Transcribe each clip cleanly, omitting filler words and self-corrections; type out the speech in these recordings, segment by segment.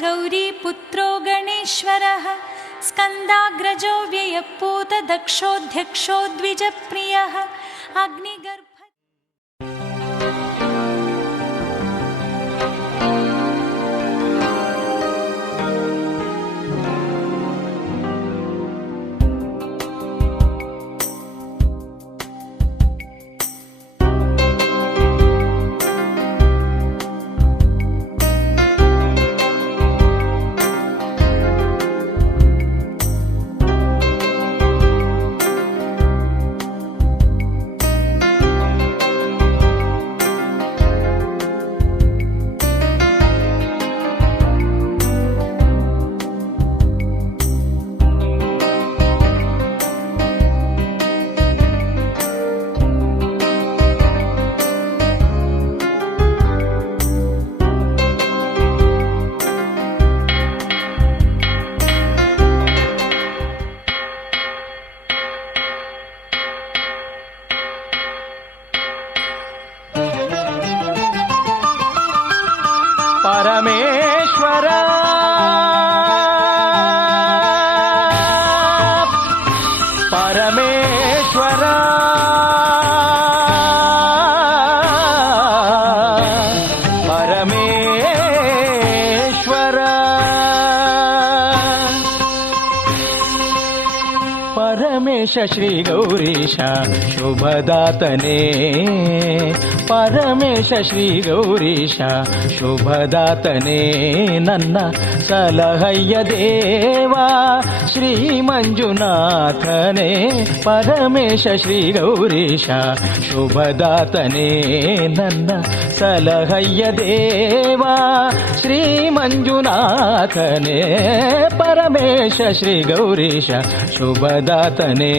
गौरीपुत्रो गणेश्वरः स्कन्दाग्रजो व्ययपूतदक्षोऽध्यक्षो द्विजप्रियः अग्निगर्भ। परमेश्वर परमेश्वर परमेश्वर परमेश श्री गौरीश शुभदातने परमेश श्री गौरीश शुभदातने नन्न सलहಯ್ಯ देवा श्री ಮಂಜುನಾಥನೇ परमेश श्री गौरीश शुभदातने नन्न सलहಯ್ಯ देवा श्री ಮಂಜುನಾಥನೇ परमेश श्री गौरीश शुभदातने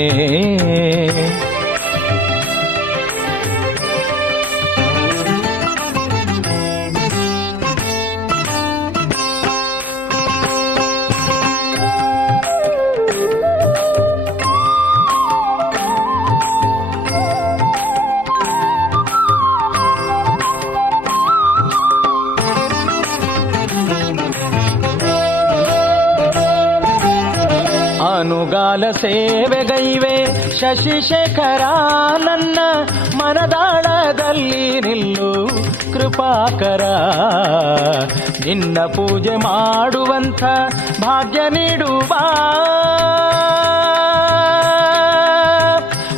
ಅನುಗಾಲ ಸೇವೆಗೈವೆ ಶಶಿಶೇಖರ ನನ್ನ ಮನದಾಳದಲ್ಲಿ ನಿಲ್ಲು ಕೃಪಾಕರ ನಿನ್ನ ಪೂಜೆ ಮಾಡುವಂಥ ಭಾಗ್ಯ ನೀಡುವ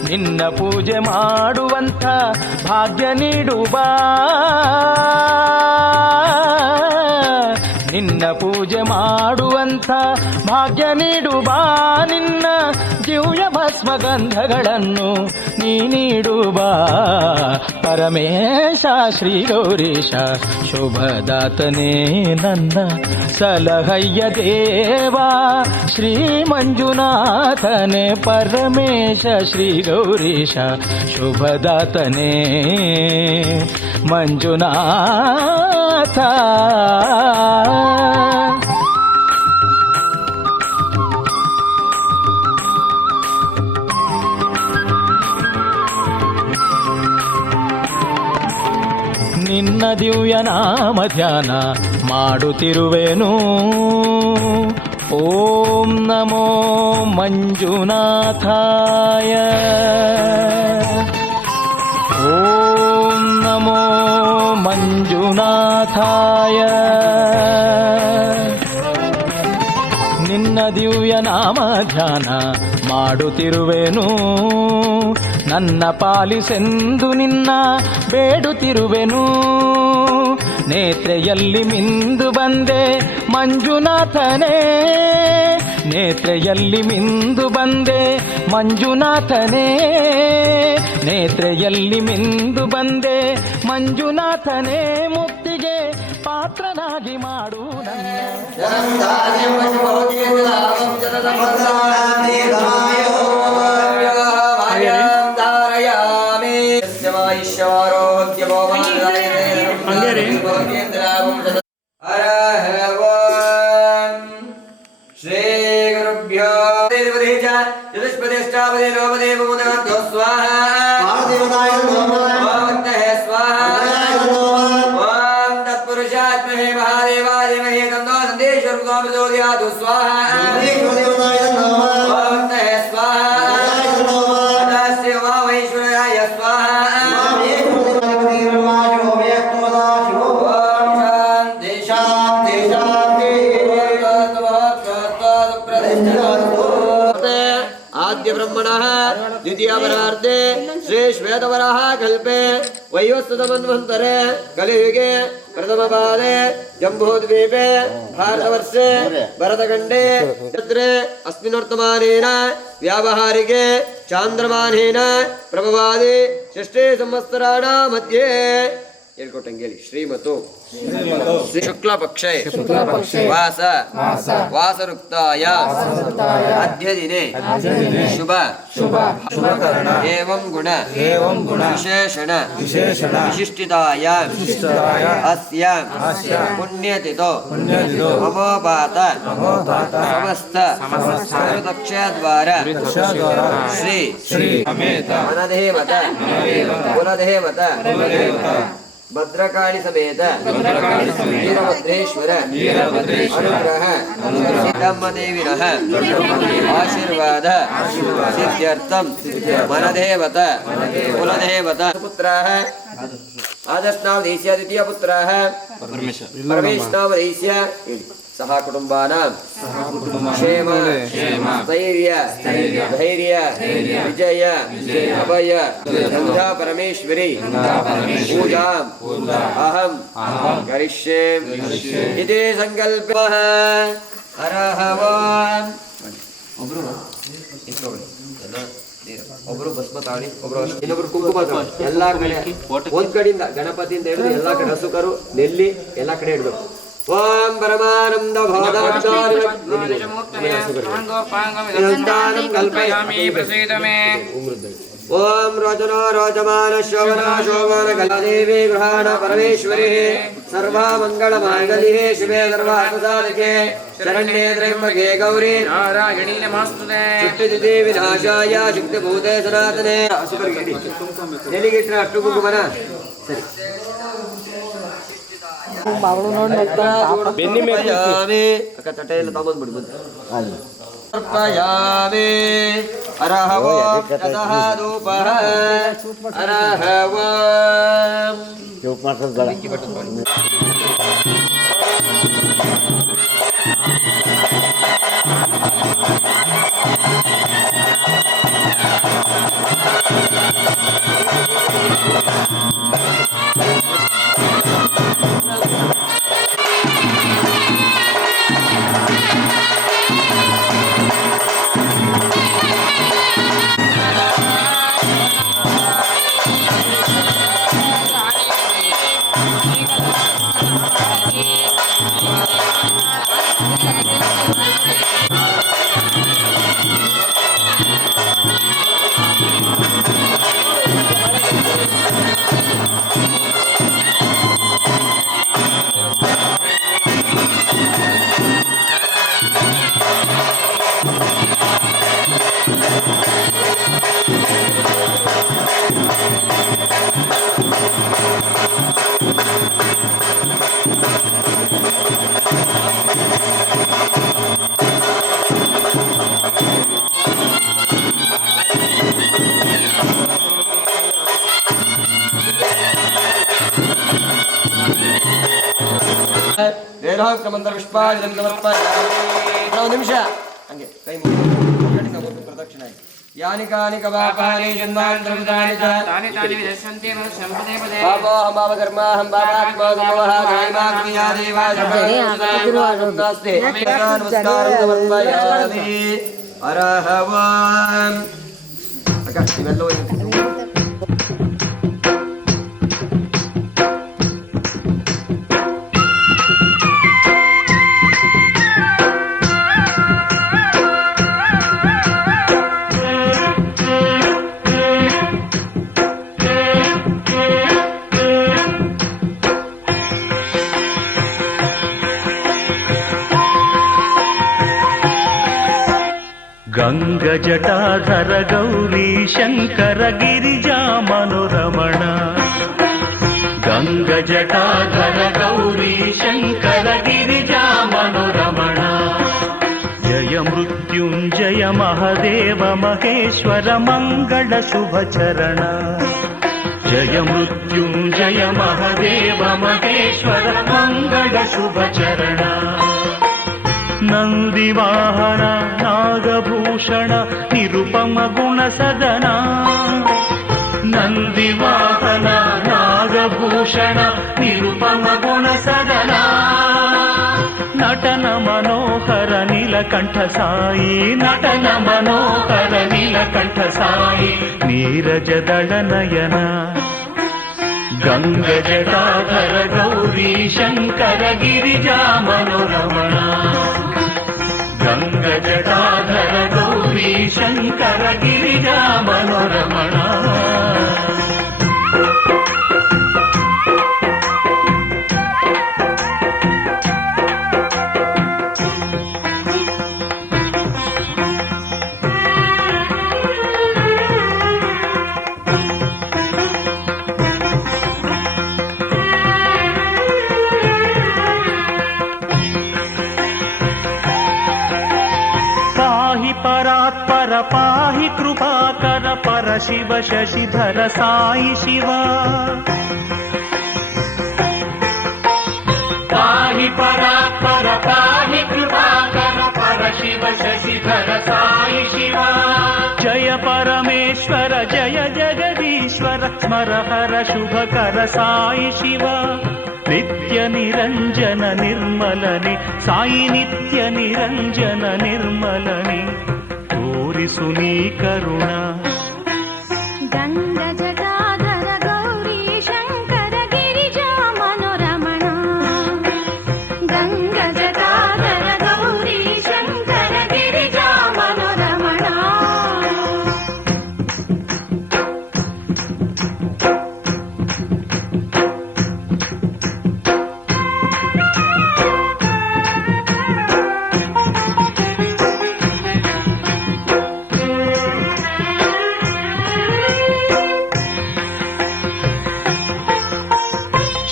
ನಿನ್ನ ಪೂಜೆ ಮಾಡುವಂಥ ಭಾಗ್ಯ ನೀಡುವ ನಿನ್ನ ಪೂಜೆ ಮಾಡುವಂಥ ಭಾಗ್ಯ ನೀಡುವ ನಿನ್ನ ದಿವ್ಯ ಭಸ್ಮಗಂಧಗಳನ್ನು ನೀ ನೀಡುವ ಪರಮೇಶ ಶ್ರೀ ಗೌರೀಶ ಶುಭದಾತನೇ ನನ್ನ ಸಲಹಯ್ಯ ದೇವಾ ಶ್ರೀ ಮಂಜುನಾಥನೇ ಪರಮೇಶ ಶ್ರೀ ಗೌರೀಶ ಶುಭದಾತನೇ ಮಂಜುನಾಥ ನಿನ್ನ ದಿವ್ಯ ನಾಮ ಧ್ಯಾನ ಮಾಡುತ್ತಿರುವೆನು ಓಂ ನಮೋ ಮಂಜುನಾಥಾಯ ಓಂ ನಮೋ ಮಂಜುನಾಥಾಯ ನಿನ್ನ ದಿವ್ಯ ನಾಮ ಧ್ಯಾನ ಮಾಡುತ್ತಿರುವೆನು ನನ್ನ ಪಾಲಿಸೆಂದು ನಿನ್ನ ಬೇಡುತ್ತಿರುವೆನು ನೇತ್ರೆಯಲ್ಲಿ ಮಿಂದು ಬಂದೆ ಮಂಜುನಾಥನೇ ನೇತ್ರೆಯಲ್ಲಿ ಮಿಂದು ಬಂದೆ ಮಂಜುನಾಥನೇ ನೇತ್ರೆಯಲ್ಲಿ ಮಿಂದು ಬಂದೆ ಮಂಜುನಾಥನೇ ಮುಕ್ತಿಗೆ ಪಾತ್ರನಾಗಿ ಮಾಡು ಶ್ರೀ ಗುರುಭ್ಯೋ ಚತುಷ್ಪತಿಷ್ಠಾಪತಿ ಲೋಪದೇವ ಮುದೋ ಸ್ವಾಹಾ ಓಂ ತತ್ಪುರುಷಾತ್ಮಹೇ ಮಹಾದೇವಾಯ ಮಹೇ ತಂದೋ ಸಂದೇಶ प्रचोदयातु स्वाहा भवन्तः स्वाहा तस्य वामैश्वर्याय स्वाहा आद्य ब्रह्मणः द्वितीय परार्धे श्री श्वेतवराह कल्पे वैवस्वतमन्वन्तरे कलियुगे प्रथमपादे जम्बूद्वीपे भारतवर्षे भरतखण्डे तत्र अस्मिन्वर्तमानेन व्यावहारिके चान्द्रमानेन प्रभवादि षष्ठे संवत्सराणां मध्ये ಹೇಳ್ಕೊಟ್ಟಂಗೇಳಿ ಶ್ರೀಮತು ಶುಕ್ಲಪಕ್ಷೆ ವಾಸರುಕ್ತಾಯ ಅದ್ಯ ದಿನೇ ಶುಭ ಏವಂ ಗುಣ ವಿಶೇಷಣ ವಿಶಿಷ್ಟಿತಾಯ ಅಸ್ಯ ಪುಣ್ಯತಿಥೋ ಅಮೋಪಾತ ಸಮಸ್ತ ದಕ್ಷದ್ವಾರ ಶ್ರೀ ಮನದೇವತ ಕುಲದೇವತ ಭದ್ರಕಾಳಿ ಸಮೇತ ವೀರಭದ್ರೇಶ್ವರ ಅನುಗ್ರಹ ಸೀತಮ್ಮದೇವಿನಃ ಆಶೀರ್ವಾದ ಸಿದ್ಧ್ಯರ್ಥಂ ಮನದೇವತ ಕುಲದೇವತ ಪುತ್ರಃ ಆದರ್ಶನಾಮಧೇಸ್ಯ ದ್ವಿತೀಯ ಪುತ್ರಃ ಪರಮೇಶನಾಮಧೇಸ್ಯ ಸಹ ಕುಟುಂಬಾನಾಂ ಕ್ಷೇಮ ಸ್ಥೈರ್ಯ ಧೈರ್ಯ ವಿಜಯ ಅಭಯ ಗಂಗಾ ಪರಮೇಶ್ವರಿ ಪೂಜಾಂ ಅಹಂ ಕರಿಷ್ಯೆ ಇತಿ ಸಂಕಲ್ಪಃ ಹರಃ ಓಂ ಒಬ್ರು ಭಸ್ಮ ತಾಳಿ ಒಬ್ರು ಇನ್ನೊಬ್ರು ಕುಂಕುಮ ತಾಳಿ ಎಲ್ಲಾ ಕಡೆ ಒಂದ್ ಕಡೆಯಿಂದ ಗಣಪತಿಯಿಂದ ಹಿಡಿದು ಎಲ್ಲಾ ಕಡೆ ಹಸುಕರು ನೆಲ್ಲಿ ಎಲ್ಲಾ ಕಡೆ ಹಿಡ್ಬೇಕು ಓಂ ಪರಮಾನಂದ ಓಂ ರೋಚನೋ ರೋಚಮಾನ ಶೋಭನ ಶೋಭನ ಕಲಾದೇವಿ ಗೃಹಾಣ ಪರಮೇಶ್ವರಿ ಸರ್ವ ಮಂಗಳ ಮಾಂಗಲ್ಯೆ ಶಿವೆ ಸರ್ವಾರ್ಥಸಾಧಕೆ ಶರಣ್ಯೇ ತ್ರ್ಯಂಬಕೆ ಗೌರಿ ನಾರಾಯಣೀ ನಮಸ್ತುತೆ ಸೃಷ್ಟಿಸ್ಥಿತಿ ವಿನಾಶಾಯ ಶುಕ್ತಿಭೂತೆ ಸನಾತನೆ ನೆಲಿಗಿಟ್ರೆ ಅಷ್ಟು ಕುಂಕುಮನ ಸರಿ ಬೆನ್ನಿ ಮೇಲೆ ಅಕ್ಕ ತಟ್ಟೆ ಎಲ್ಲ ತಗೊಂಡ್ಬಿಡಿ ಬಂದು अर्पयामि अरहवो ततः धूपः अरहवो ಮಂತ್ರ ವಿಶ್ವಾಜಂ ಸಮರ್ಪಯಾಮಿ ನಿಮಿಷ ಹಂಗೆ ಕೈ ಮುಗಿದು ಪ್ರದಕ್ಷಿಣೆ ಯಾನಿ ಕಾನಿ ಕಪಾಪಾನಿ ಜನ್ಮಾಂತರವಿದಾನಿ ಚ ತಾನಿ ತಾನಿ ವಿದರ್ಶಂತೆ ಮನುಷ್ಯಂ ಪದೇ ಪದೇ ಪಾಪೋಹಂ ಪಾಪಕರ್ಮಾಹಂ ಪಾಪಾತ್ಮಾ ಸಮೋಹ ಕಾಯಮಾಗ್ನಿಯಾ ದೇವಾ ಸರ್ವನಾಸ್ತೆ ನಮಸ್ಕಾರಂ ಸಮರ್ಪಯಾಮಿ ಅರಹವಂ ಅಕ್ಕ ಇವೆಲ್ಲವೂ ಗಂಗಜಟಾಧರ ಗೌರಿ ಶಂಕರ ಗಿರಿಜಾ ಮನೋರಮಣ ಗಂಗಜಟಾಧರ ಗೌರಿ ಶಂಕರ ಗಿರಿಜಾ ಮನೋರಮಣ ಜಯ ಮೃತ್ಯುಂಜಯ ಮಹದೇವ ಮಹೇಶ್ವರ ಮಂಗಳ ಶುಭ ಚರಣ. ಜಯ ಮೃತ್ಯುಂಜಯ ಮಹದೇವ ಮಹೇಶ್ವರ ಮಂಗಳ ಶುಭ ಚರಣ. ನಂದಿವಾಹನ ನಾಗಭೂಷಣ ನಿರುಪಮ ಗುಣ ಸದನ. ನಂದಿವಾಹನ ನಾಗಭೂಷಣ ನಿರುಪಮ ಗುಣ ಸದನ. ನಟನ ಮನೋಹರ ನೀಲಕಂಠ ಸಾಯಿ. ನಟನ ಮನೋಹರ ನೀಲಕಂಠ ಸಾಯಿ. ನೀರಜದಳ ನಯನ ಗಂಗ ಜಟಾಧರ ಗೌರಿ ಶಂಕರ ಗಿರಿಜಾ ಮನೋರಮಣ. ಗಂಗ ಜಟಾಧರ ಗೌರಿ ಶಂಕರ ಗಿರಿಜಾ ಮನೋರಮಣ. ಪರಾತ್ಪರ ಪಾಹಿ ಕೃಪಾಕರ ಪರ ಶಿವ ಶಶಿಧರ ಸಾಯಿ ಶಿವ. ಪಾಹಿ ಪರಾತ್ಪರ ಪಾಹಿ ಕೃಪಾಕರ ಪರ ಶಿವ ಶಶಿಧರ ಸಾಯಿ ಶಿವ. ಜಯ ಪರಮೇಶ್ವರ ಜಯ ಜಗದೀಶ್ವರ ಸ್ಮರ ಹರ ಶುಭಕರ ಸಾಯಿ ಶಿವ. ನಿತ್ಯ ನಿರಂಜನ ನಿರ್ಮಲನೆ ಸಾಯಿ ನಿತ್ಯ ನಿರಂಜನ ನಿರ್ಮಲನೆ ತೋರಿಸು ನೀ ಕರುಣ. ಗಂಗ ಜಟಾಧರ ಗೌರಿ ಶಂಕರ ಗಿರಿಜಾ ಮನೋರಮಣ. ಗಂಗ ಜಟಾಧರ ಗೌರಿ ಶಂಕರ ಗಿರಿಜಾ ಮನೋರಮಣ.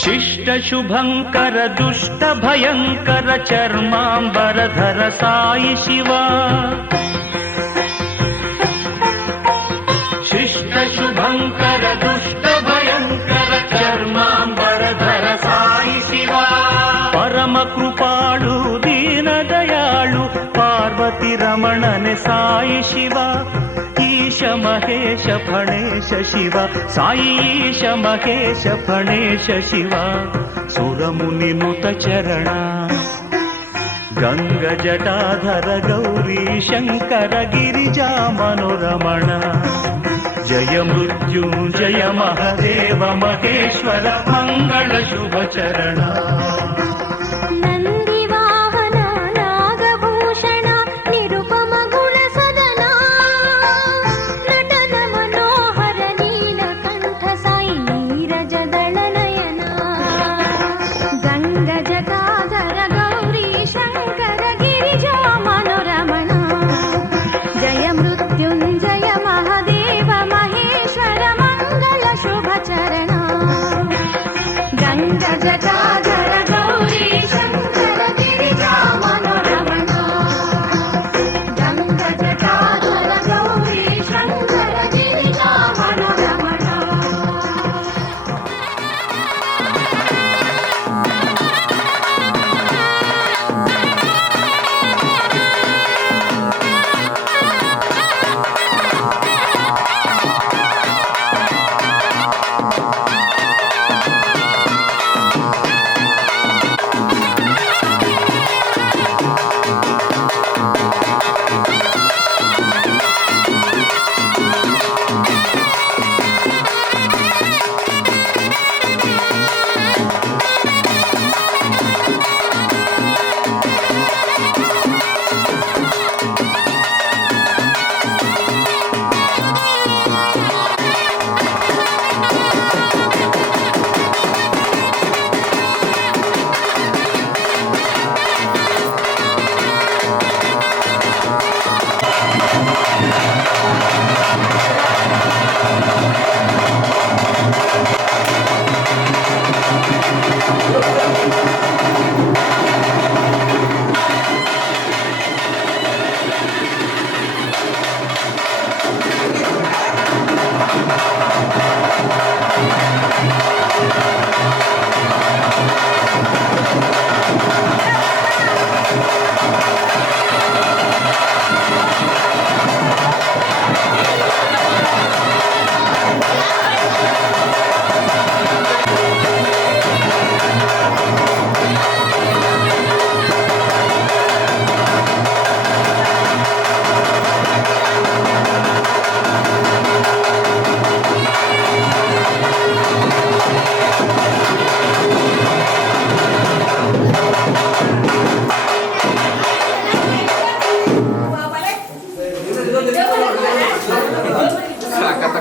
ಶಿಷ್ಟ ಶುಭಂಕರ ದುಷ್ಟ ಭಯಂಕರ ಚರ್ಮಾಂಬರಧರ ಸಾಯಿ ಶಿವ. ಶಿಷ್ಟ ಶುಭಂಕರ ದುಷ್ಟ ಭಯಂಕರ ಚರ್ಮಾಂಬರಧರ ಸಾಯಿ ಶಿವ. ಪರಮ ಕೃಪಾಳು ದೀನ ದಯಾಳು ಪಾರ್ವತಿ ರಮಣನೆ ಸಾಯಿ ಶಿವ. ಈಶ ಮಹೇಶ ಫಣೇಶ ಶಿವ ಸಾಯಿ. ಈಶ ಮಹೇಶ ಫಣೇಶ ಶಿವ. ಸುರಮುನಿ ನುತ ಚರಣ ಗಂಗ ಜಟಾಧರ ಗೌರಿ ಶಂಕರ ಗಿರಿಜಾ ಮನೋರಮಣ. ಜಯ ಮೃತ್ಯುಂಜಯ ಮಹದೇವ ಮಹೇಶ್ವರ ಮಂಗಳ ಶುಭ ಚರಣ. ನಂದಿವಾಹನ ನಾಗಭೂಷಣ ನಿರುಪಮ ಗುಣ ಸದನ. ನಟನ ಮನೋಹರ ನೀಲಕಂಠ ಸಾಯಿ ನೀರಜದಳ ನಯನ. ಗಂಗ ಜಟಾಧರ ಗೌರಿ ಶಂಕರ ಗಿರಿಜಾ ಮನೋರಮಣ. ಜಯ ಮೃತ್ಯುಂಜಯ ಮಹದೇವ ಮಹೇಶ್ವರ ಮಂಗಳ ಶುಭ ಚರಣ. ಗಂಗ ಜಟಾಧರ ಗೌರಿ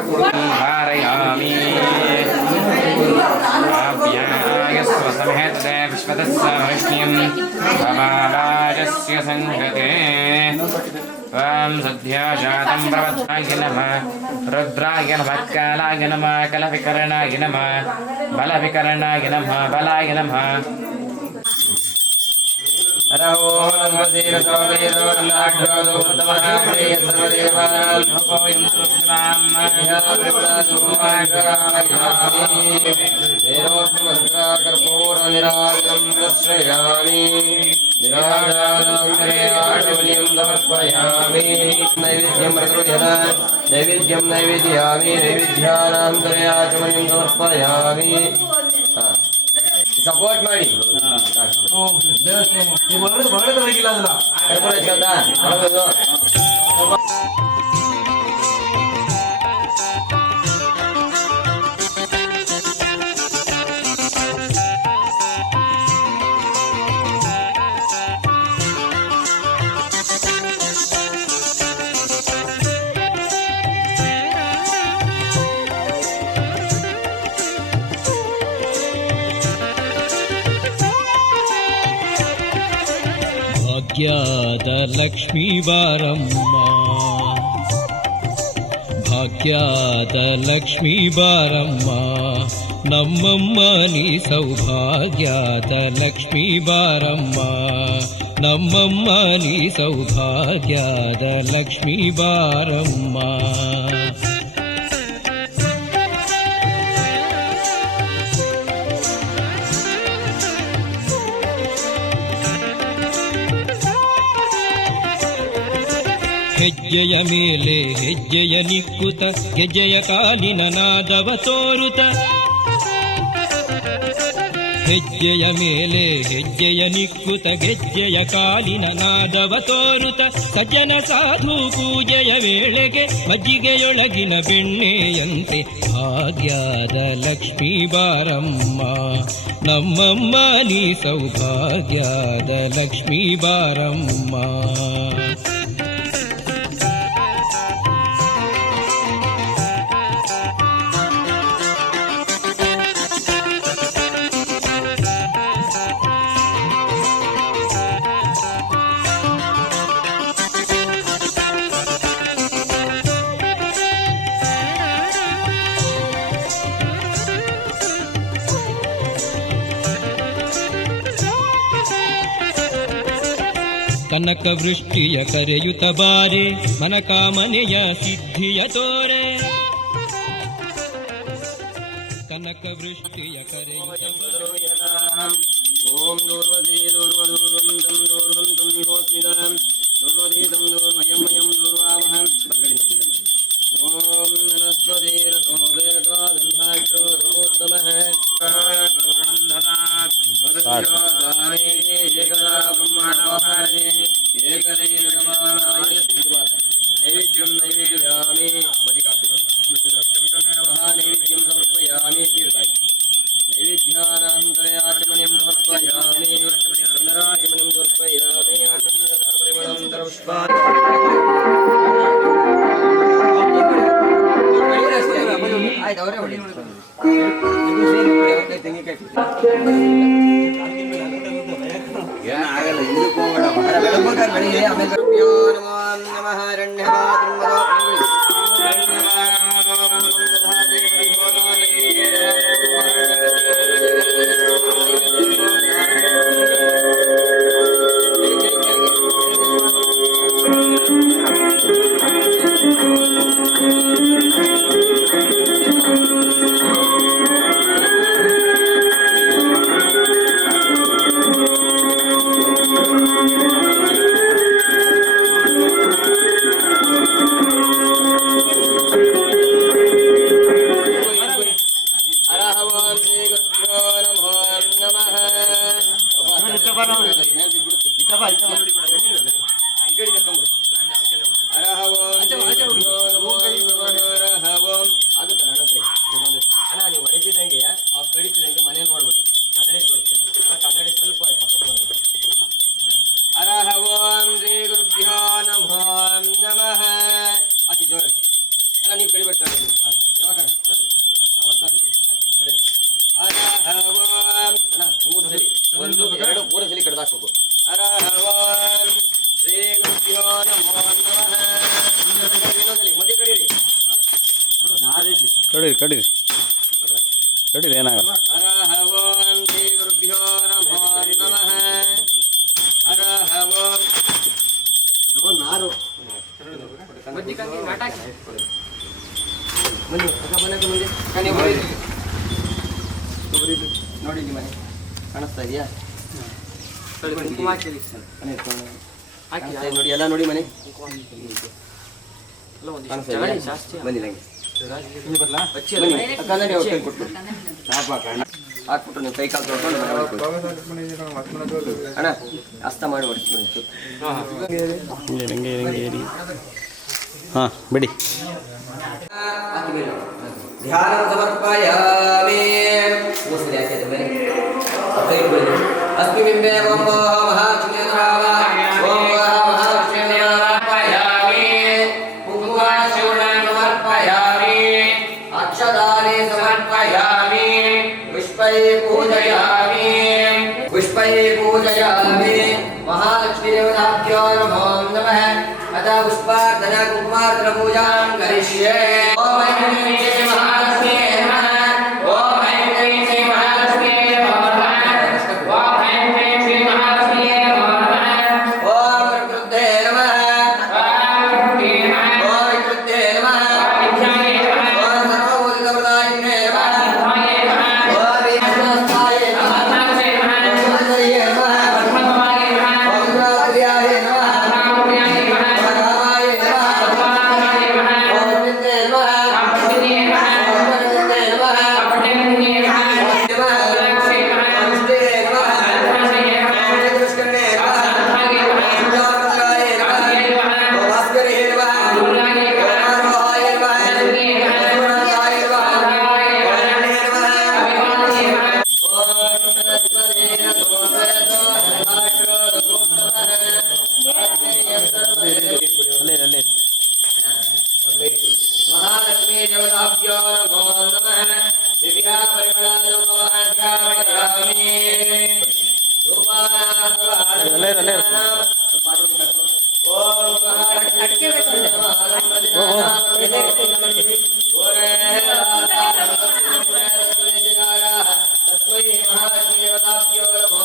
धारयामि आप्याय स्वसमेतते विश्वतस्य वैष्ण्यं भवाराजस्य सङ्गते त्वां सद्या जातं प्रवद्धाय नमः रुद्राय नमः कालाय नमः कलविकरणाय नमः बलविकरणाय नमः बलाय नमः कर्पूरनिराजनं दर्शयामि निराजनं समर्पयामि नैवेद्यं नैवेद्यामि नैवेद्यानान्तरयाचमनं समर्पयामि ಸಪೋರ್ಟ್ ಮಾಡಿ ಭಾಗ್ಯದ ಲಕ್ಷ್ಮೀ ಬಾರಮ್ಮ ಭಾಗ್ಯದ ಲಕ್ಷ್ಮೀ ಬಾರಮ್ಮ ನಮ್ಮಮ್ಮ ನೀ ಸೌಭಾಗ್ಯದ ಲಕ್ಷ್ಮೀ ಬಾರಮ್ಮ ನಮ್ಮಮ್ಮ ನೀ ಸೌಭಾಗ್ಯದ ಲಕ್ಷ್ಮೀ ಬಾರಮ್ಮ ಹೆಜ್ಜೆಯ ಮೇಲೆ ಹೆಜ್ಜೆಯ ನಿಕ್ಕುತ ಗೆಜ್ಜೆಯ ಕಾಲಿನ ನಾದವ ತೋರುತ ಹೆಜ್ಜೆಯ ಮೇಲೆ ಹೆಜ್ಜೆಯ ನಿಕ್ಕುತ ಗೆಜ್ಜೆಯ ಕಾಲಿನ ನಾದವ ತೋರುತ ಸಜ್ಜನ ಸಾಧು ಪೂಜೆಯ ವೇಳೆಗೆ ಮಜ್ಜಿಗೆಯೊಳಗಿನ ಬೆಣ್ಣೆಯಂತೆ ಭಾಗ್ಯದ ಲಕ್ಷ್ಮೀ ಬಾರಮ್ಮ ನಮ್ಮಮ್ಮ ನೀ ಸೌಭಾಗ್ಯದ ಲಕ್ಷ್ಮೀ ಬಾರಮ್ಮ ಕನಕ ವೃಷ್ಟಿಯ ಕರೆಯುತ್ತ ಬಾರೆ ಮನಕಾಮನೆಯ ಸಿದ್ಧಿಯ ತೋರೆ ಕನಕ ವೃಷ್ಟಿಯ ಕರೆಯುತ್ತ ಓಂ ದೂರ್ವದೇ ದೂರ್ವದೂರ್ವಂತಂ ದೂರ್ವಂತಂ ಯೋಸ್ಮಿದಂ ದೂರ್ವದೀತಂ ದೂರ್ವಯಂ ದೂರ್ವಾಮಹಂ ಬಲಗಡೆಯಿಂದ ಪೂಜೆ ಮಾಡಿ ಓಂ ವನಸ್ಪತಿರಸೋ ವೇದಗಂಧಾಕ್ಷೋ ಧೂತ್ತಮಃ नैवेद्यं नैवेद्यामि महानैवेद्यं समर्पयामि तीर्थाय नैवेद्यानान्तरयाचमनं समर्पयामि पुनराचमनं समर्पयामि परिमलं दर्शयामि ಆಯ್ತು ಅವರೇ ಹೊಡಿ ತೆಂಗಿನಕಾಯಿ ಆಗಲ್ಲ ಇದಕ್ಕೆ ಹೋಗೋಣ ಬೆಳಗ್ಬೇಕಾದ್ರೆ ಬೆಳಿಗ್ಗೆ ಆಮೇಲೆ ನಮಃ ಅಣ್ಣ ನೀವು ಕಡಿಬೇಡ ಯಾವಾಗ ಅಣ್ಣ 3 ಸಲ 1 2 3 ಸಲ ಕಡ್ದು ಹಾಕ್ಬೇಕು. ಅರಹವಂ ಶ್ರೀ ಗುರುಭ್ಯೋ ನಮೋ ನಮಃ. ಇನ್ನೊಂದ್ಸಲಿ ಮಧ್ಯೆ ಕಡೀರಿ. ಕಡೀರಿ ಏನಾಗಲ್ಲ. ಅರಹವಂ ಶ್ರೀ ಗುರುಭ್ಯೋ ನಮೋ ನಮಃ. ಅರಹವಂ ಬನ್ನಿ ನೋಡಿ ಇಲ್ಲಿ ಮನೆ ಕಾಣಿಸ್ತಾ ಇದೆಯಾ? ನೋಡಿ ಎಲ್ಲ ನೋಡಿ ಮನೆ ಬನ್ನಿ ನಂಗೆ ಹಾಕ್ಬಿಟ್ರು ನೀವು ಕೈ ಕಾಲು ತೊಳ್ಕೊಂಡು ಅಣ್ಣ ಹಸ್ತ ಮಾಡಿ ಹೊಡಿಸ್ಬಿಡಿ. ಹಾಂ ಬಿಡಿ. ಧ್ಯಾನ ಸಮರ್ಪಯಾಮಿ. ಅಸ್ಮಿ ಬಿಂಬೆ ಓಂ ಮಹಾಲಕ್ಷ್ಮೀ ನಮಃ. ಓಂ ಮಹಾಲಕ್ಷ್ಮೀ ಸಮರ್ಪಯಾಮಿ. ಕುಂಕುಮಾರ್ಚೂರ್ಣ ಸಮರ್ಪಯಾಮಿ. ಅಕ್ಷತಾನಿ ಸಮರ್ಪಯಾಮಿ. ಪುಷ್ಪೈ ಪೂಜಯಾಮಿ. ಪುಷ್ಪೈ ಪೂಜಯಾಮಿ. ಮಹಾಲಕ್ಷ್ಮೀ ದೇವತಾಭ್ಯೋ ನಮೋ ನಮಃ. ಅಥ ಪುಷ್ಪಾರ್ಚನ ಕುಂಕುಮಾರ್ಚನ ಪೂಜಾಂ ಕರಿಷ್ಯೆ. ಓಂ ಐಂ ಕ್ಲೀಂ ಶ್ರೀ ಮಹಾಲಕ್ಷ್ಮೀ ನಮಃ. ಓಂ ಐಂ ಕ್ಲೀಂ ಶ್ರೀ ಮಹಾಲಕ್ಷ್ಮೀ ನಮಃ. ಓಂ ಐಂ ಕ್ಲೀಂ ಶ್ರೀ ಮಹಾಲಕ್ಷ್ಮೀ ನಮಃ. ಓಂ ಪ್ರಕೃತೆ ನಮಃ. ಓಂ ವಿಕೃತೆ ನಮಃ. ಓಂ ಸರ್ವಭೂತ ಪ್ರದಾಯಿನೇ ನಮಃ. ಓಂ ವಿಷ್ಣುಸ್ಥಾಯ ನಮಃ. ಓಂ ಹರಿಯೇ ನಮಃ. ಓಂ ದ್ರಾವ್ಯಾಯ ನಮಃ. ಮಹಾಲಕ್ಷ್ಮೀ ದೇವತಾಭ್ಯೋ ನಮೋ ನಮಃ. ದಿವ್ಯಾ ಪರಿಮಳ ಧೂಪವಾಸ್ಯಾಮಿ. ಓಂ ಮಹಾಲಕ್ಷ್ಮೀ ತಸ್ಮೈ ಮಹಾಲಕ್ಷ್ಮೀ ದೇವತಾಭ್ಯೋ ನಮೋ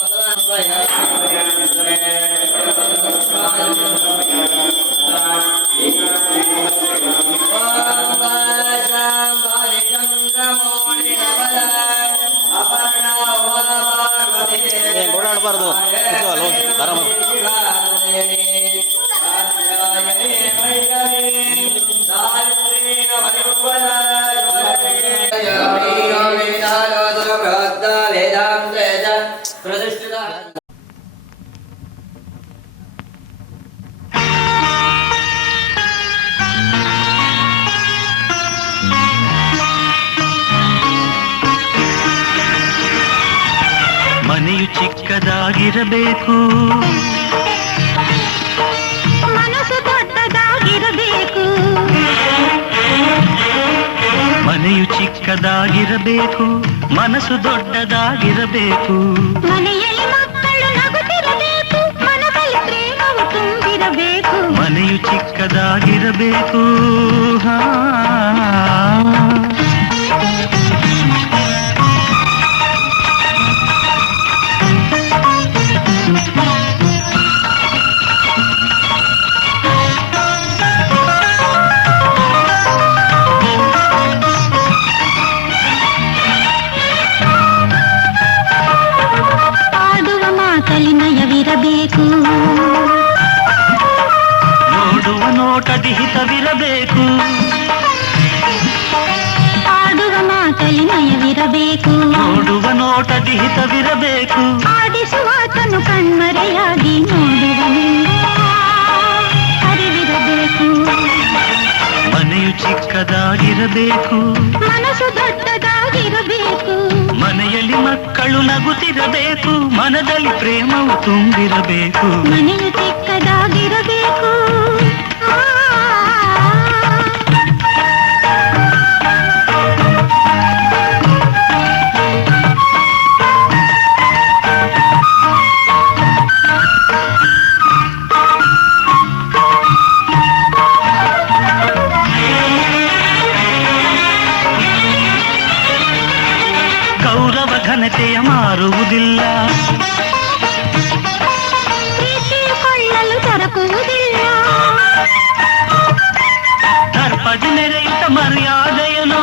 ಓಡಾಡಬಾರ್ದು ಆರಾಮ. ಪ್ರತಿಷ್ಠಿತ ಮನೆಯು ಚಿಕ್ಕದಾಗಿರಬೇಕು, ಮನಸ್ಸು ದೊಡ್ಡದಾಗಿರಬೇಕು. ಮನೆಯು ಚಿಕ್ಕದಾಗಿರಬೇಕು, ಮನಸ್ಸು ದೊಡ್ಡದಾಗಿರಬೇಕು. ಮನೆಯಲ್ಲಿ ಮಕ್ಕಳು ನಗುತ್ತಿರಬೇಕು, ಮನದಲ್ಲಿ ಪ್ರೇಮವು ತುಂಬಿರಬೇಕು. ಮನೆಯು ಚಿಕ್ಕದಾಗಿರಬೇಕು. ಹಾ ಆಡುವ ಮಾತಲ್ಲಿ ನಯವಿರಬೇಕು, ನೋಡುವ ನೋಟದಿ ಹಿತವಿರಬೇಕು. ಆಡುವ ಮಾತಲ್ಲಿ ನಯವಿರಬೇಕು, ನೋಡುವ ನೋಟದಿ ಹಿತವಿರಬೇಕು. ಆಡಿಸುವಾತನು ಕಣ್ಮರೆಯಾಗಿ ನೋಡುವನೆಂದು ಅರಿವಿರಬೇಕು. ಮನೆಯು ಚಿಕ್ಕದಾಗಿರಬೇಕು, ಮನಸ್ಸು ದೊಡ್ಡದಾಗಿರಬೇಕು. ಮನೆಯಲ್ಲಿ ಮಕ್ಕಳು ನಗುತ್ತಿರಬೇಕು, ಮನದಲ್ಲಿ ಪ್ರೇಮವು ತುಂಬಿರಬೇಕು. ಮನೆಯು ಚಿಕ್ಕದಾಗಿರಬೇಕು. ದರ್ಪದಿ ಮೆರೆಯುತ್ತ ಮರ್ಯಾದೆಯನು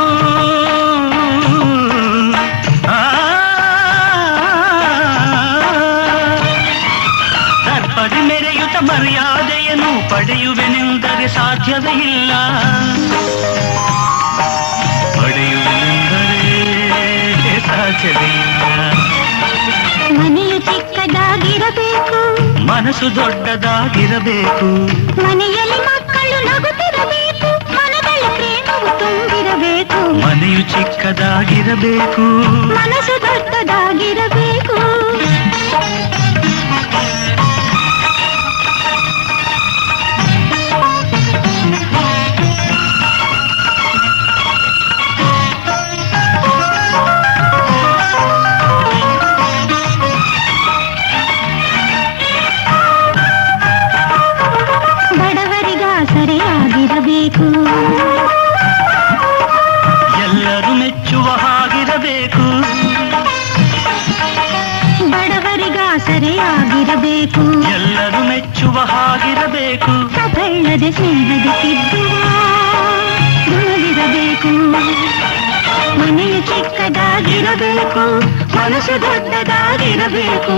ದರ್ಪದಿ ಮೆರೆಯುತ್ತ ಮರ್ಯಾದೆಯನ್ನು ಪಡೆಯುವೆನೆಂದರೆ ಸಾಧ್ಯವೇ ಇಲ್ಲ, ಪಡೆಯುವೆನೆಂದರೆ ಸಾಧ್ಯವೇ ಇಲ್ಲ. ಮನೆಯು ಚಿಕ್ಕದಾಗಿರಬೇಕು, ಮನಸ್ಸು ದೊಡ್ಡದಾಗಿರಬೇಕು, ಮನೆಯಲ್ಲಿ ಮಕ್ಕಳು ನಗುತ್ತಿರಬೇಕು, ಮನದಲ್ಲಿ ಪ್ರೇಮವು ತುಂಬಿರಬೇಕು. ಮನೆಯು ಚಿಕ್ಕದಾಗಿರಬೇಕು, ಮನಸ್ಸು ದೊಡ್ಡದಾಗಿರಬೇಕು. ಬಡವರಿಗಾಸರೆಯಾಗಿರಬೇಕು, ಎಲ್ಲರೂ ಮೆಚ್ಚುವ ಹಾಗಿರಬೇಕು, ಬಡವರಿಗಾಸರೆಯಾಗಿರಬೇಕು, ಎಲ್ಲರೂ ಮೆಚ್ಚುವ ಹಾಗಿರಬೇಕು. ಕಥಳ್ಳದೆ ಸ್ನೇಹದ ತಿದ್ದುವ ಗುಣವಿರಬೇಕು. ಮನೆಯು ಚಿಕ್ಕದಾಗಿರಬೇಕು, ಮನಸ್ಸು ದೊಡ್ಡದಾಗಿರಬೇಕು,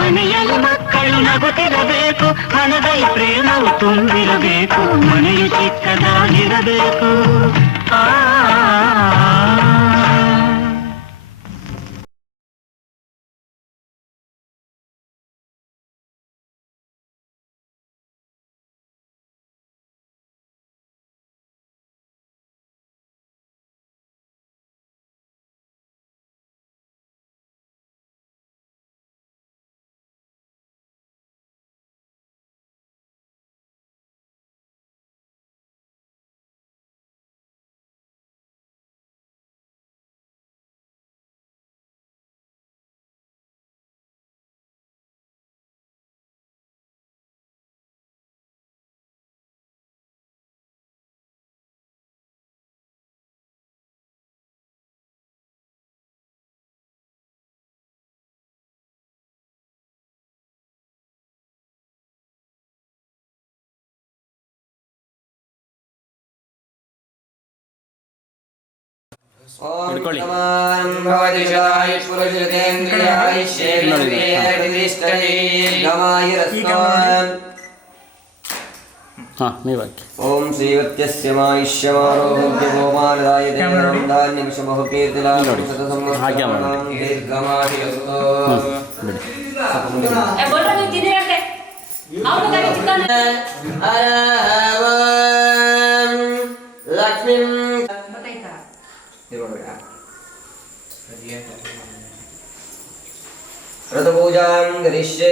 ಮನೆಯಲ್ಲಿ ಮಕ್ಕಳು ನಗುತ್ತಿರಬೇಕು, ಮನದಲ್ಲಿ ಪ್ರೇಮವು ತುಂಬಿರಬೇಕು. ಮನೆಯು ಚಿಕ್ಕದಾಗಿರಬೇಕು. ಓಂ ಹಿಡ್ಕೊಳ್ಳಿ. ನಮಃ ಭವತಿ ಸದಾಯುಷ್ ಹಾಂ ನೀವು ಹಾಕಿ. ಓಂ ಶ್ರೀವತ್ಯಸ್ಯ ಮಾಯುಷ್ಯಮಾರೋಗ್ಯಗೋಮಾನದಾಯ ಧಾನ್ಯಮಿಷಮಹುಕೀರ್ತಿಲಾಭಂ ಹಾಗೆ ಮಾಡಿ. ದೀರ್ಘಮಾಯುಸ್ಸು. ಬಿಡಿ. ಅರಹವಂ ಲಕ್ಷ್ಮೀಂ ರಥಪೂಜಾಂ ಕರಿಷ್ಯೆ.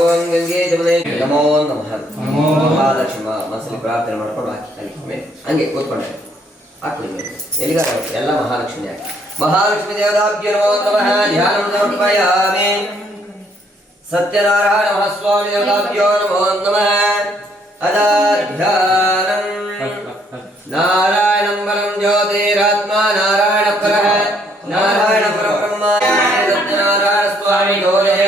ಓಂ ಗಂಗೆ ಜಮುನೆ ನಮೋ ನಮಃ. ಮಹಾಲಕ್ಷ್ಮಿ ಮನಸ್ಸಲ್ಲಿ ಪ್ರಾರ್ಥನೆ ಮಾಡ್ಕೊಂಡು ಹಾಕಿ ಹಂಗೆ ಕೂತ್ಕೊಂಡ್ರೆ ಹಾಕ್ಬಿಡಿ. ಎಲ್ಲಿಗಾರ ಎಲ್ಲ ಮಹಾಲಕ್ಷ್ಮಿ ಹಾಕಿ. ಮಹಾಲಕ್ಷ್ಮಿ ದೇವತಾಭ್ಯೋ ನಮೋ ನಮಃ. ಧ್ಯಾನಂ ಸಮರ್ಪಯಾಮಿ. ಸತ್ಯನಾರಾಯಣ ಮಹಾಸ್ವಾಮಿ ದೇವತಾಭ್ಯೋ ನಮೋ ನಮಃ. ಅದಾಧ್ಯಾನಂ ನಾರಾಯಣಂ ಪರಂ ಜ್ಯೋತಿರಾತ್ಮ ನಾರಾಯಣ ಪರಃ ನಾರಾಯಣ ಪರಬ್ರಹ್ಮ ಸತ್ಯನಾರಾಯಣ ಸ್ವಾಮಿ ಗೋಲಯ.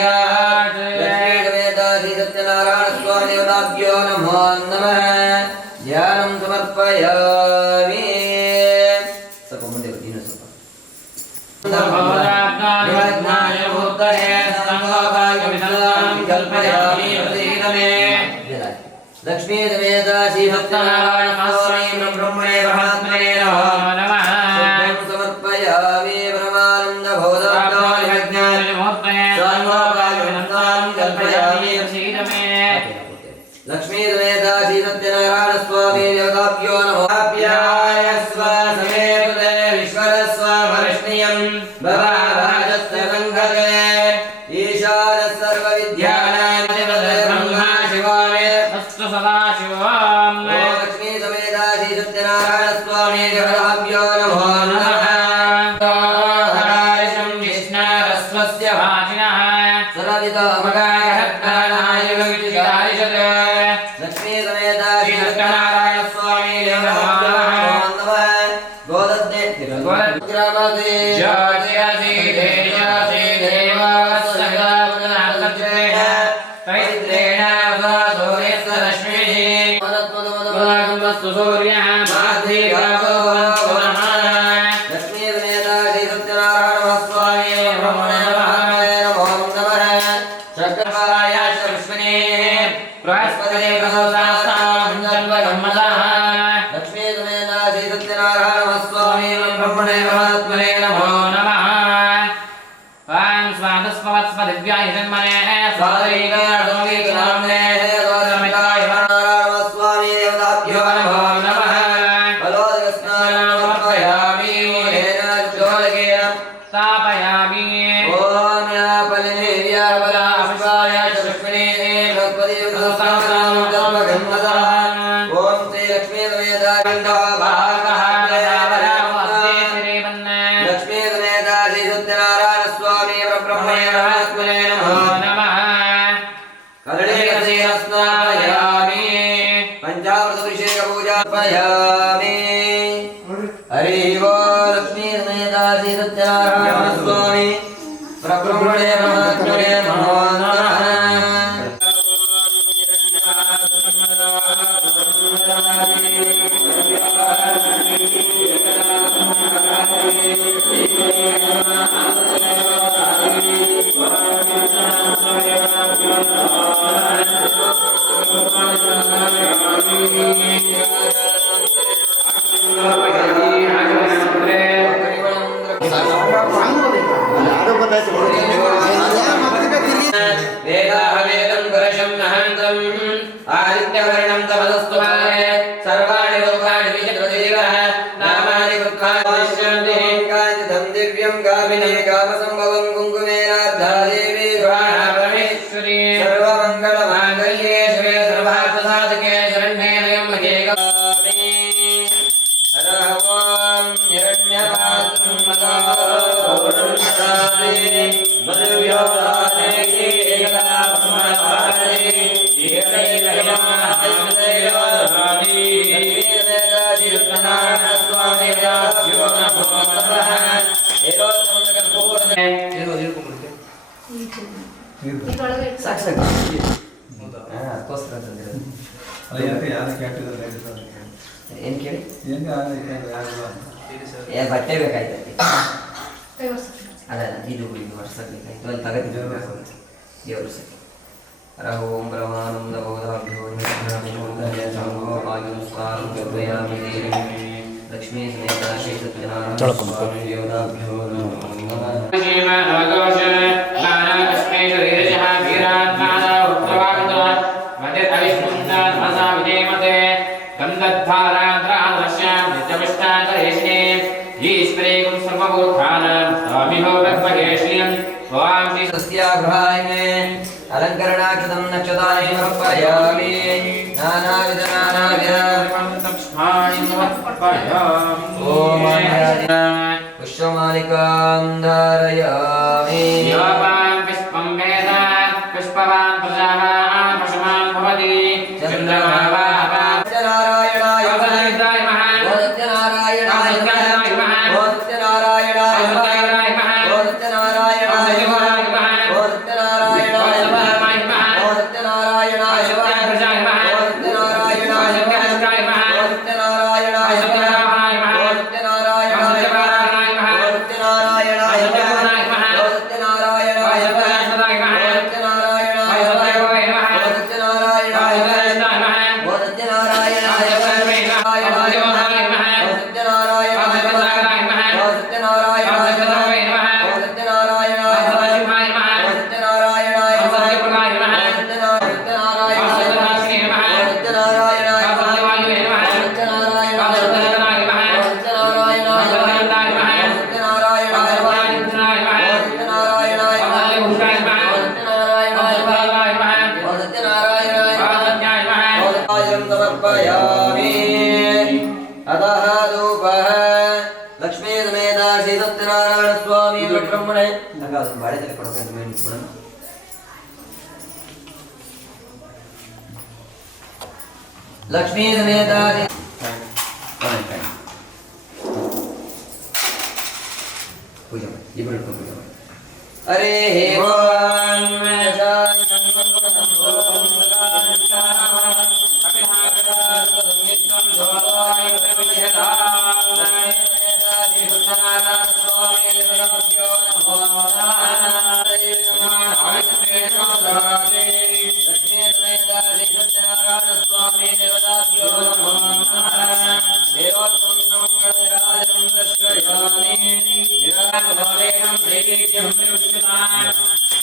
ಲಕ್ಷ್ಮೀ ಸಮೇತಾಧಿ ಸತ್ಯನಾರಾಯಣ ಸ್ವಾಮಿ ದೇವತಾಭ್ಯೋ ನಮೋ ನಮಃ. ಧ್ಯಾನಂ ಸಮರ್ಪಯಾಮಿ. ಸ್ವಲ್ಪ ಮುಂದೆ ಇನ್ನು ಸ್ವಲ್ಪ ಲಕ್ಷ್ಮೀ ಸಮೇತ ಶ್ರೀ ಸತ್ಯನಾರಾಯಣ ಸ್ವಾಮಿ ಬ್ರಹ್ಮಣೇ ಪರಮಾತ್ಮನೇ ನಮಃ. ಸಮರ್ಪಯಾಮಿ. ಪರಮಾನಂದ ಬೋಧಾಯ ಲಕ್ಷ್ಮೀ ಸಮೇತ ಶ್ರೀ ಸತ್ಯನಾರಾಯಣ ಸ್ವಾಮಿ ದೇವತಾಭ್ಯೋ ನಮಃ. ಆಪ್ಯಾಯ ಸ್ವ ಸಮೇತೇ ವಿಶ್ವರಸ್ವ ವರಷ್ಣಿಯಂ ಭವಾಭಾಜಸ್ಯ ಸಂಘತೆ ಈಶಾನ ಸರ್ವ ವಿದ್ಯಾನಾಂ ಬ್ರಹ್ಮ ಶಿವೋ ಮೇ ಅಸ್ತು ಸದಾ ಶಿವಂ. ಲಕ್ಷ್ಮೀ ಸಮೇತ ಶ್ರೀ ಸತ್ಯನಾರಾಯಣ ಸ್ವಾಮಿ ದೇವತಾಭ್ಯೋ ನಮೋ ನಮಃ. ಹರಾರಿಷಂ ವಿಷ್ಣಾರಸ್ವಸ್ಯ ಭಾಜಿನಃ ಸರ್ವವಿಧೋ ಮಗಾಯಃ ವಿಚಿತಾರಿಷತ್. ಲಕ್ಷ್ಮೀ ಸಮೇತ ಶ್ರೀ ಸತ್ಯನಾರಾಯಣ ಸ್ವಾಮಿ ದೇವತಾಭ್ಯೋ ನಮೋ ನಮಃ. ಗೋದದ್ದೆ ಗೋದಗ್ರಮದೇ ಜ್ಯೋತಿಯಸಿ ತೇಜಸಿ ದೇವಸ್ಯ ಗಣಪತಿಃ ಪವಿತ್ರೇಣ ಸೂರ್ಯಸ್ಯ ರಶ್ಮಿಃ ಮನತ್ವದಮಸ್ತು ಸೂರ್ಯ लक्ष्मी समेता श्री सत्यनारायण स्वामी ब्रह्मणे नमो नमः चक्रवाय श्रीष्मणे बृहस्पते प्रसोदास्तां जन्मगम्मतः लक्ष्मी समेता श्री सत्यनारायण स्वामी ब्रह्मणे नमो नमः वां स्वादस्पवत्स्पदिव्याय जन्मने स्वादैकादोगीनाम्ने दोरमिताय नारायण स्वामी देवताभ्यो नमो नमः बलोदस्नानं समर्पयामि जोलकेन स्थापयामि ॐ यापलिनेव्यापदापुष्पाय लक्ष्मीने बृहस्पति प्रसोदास्तां जन्मगम्मतः ॐ श्री लक्ष्मी समेता लक्ष्मी समेता श्री सत्यनारायण स्वामी ब्रह्मणे नमो नमः कलणेन स्नापयामि पंचामृताभिषेक पूजापयामि हरि वो लक्ष्मी समेता श्री सत्यनारायण स्वामी ब्रह्मणे नमो नमः वेदाहवेदं पुरुषं महन्तं आदित्यवर्णं तपस्तुमारे सर्वाणि लोकानि विचित्रदेवः नामानि कृत्वानि पश्यन्ति काञ्चिदं दिव्यं कामिने कामसम्भवं कुङ्कुमेनार्धादेवी गृहाणा परमेश्वरी सर्वमङ्गलमाङ्गल्ये शिवे सर्वार्थसाधके शरण्ये त्र्यम्बके गौरी हरः ॐ हिरण्यपात्रं मदारे मधुव्योदारे ಏನ್ ಕೇಳಿ ಬಟ್ಟೆ ಬೇಕಾಯ್ತು ಅಲ್ಲ ಇದು ವರ್ಷಕ್ಕೆ ಬೇಕಾಯ್ತು ಅಲ್ಲಿ ತಗದಿದ್ದು ದೇವರು ಸತಿ ಓಂ ಬ್ರಹ್ಮಾನಂದ ಬೋಧಾಭ್ಯೋ ಲಕ್ಷ್ಮೀ ಸಮೇತ ಶ್ರೀ ಸತ್ಯನಾರಾಯಣ ईश्वरेकं सर्वभूतानां स्वामिहो ब्रह्मकेश्रियं स्वां श्री सस्याग्रहाय अलङ्करणाक्षतं नक्षतानि समर्पयामि नानाविधपुष्पाणि समर्पयामि ॐ पुष्पमालिकां धारयामि योपां पुष्पं वेद पुष्पवान् प्रजावान् पशुमान् भवति चन्द्रमा नारायणाय लक्ष्मी समेत श्री सत्यनारायण स्वामी ब्रह्मणे लक्ष्मी समेत पूजा अरे हे भगवान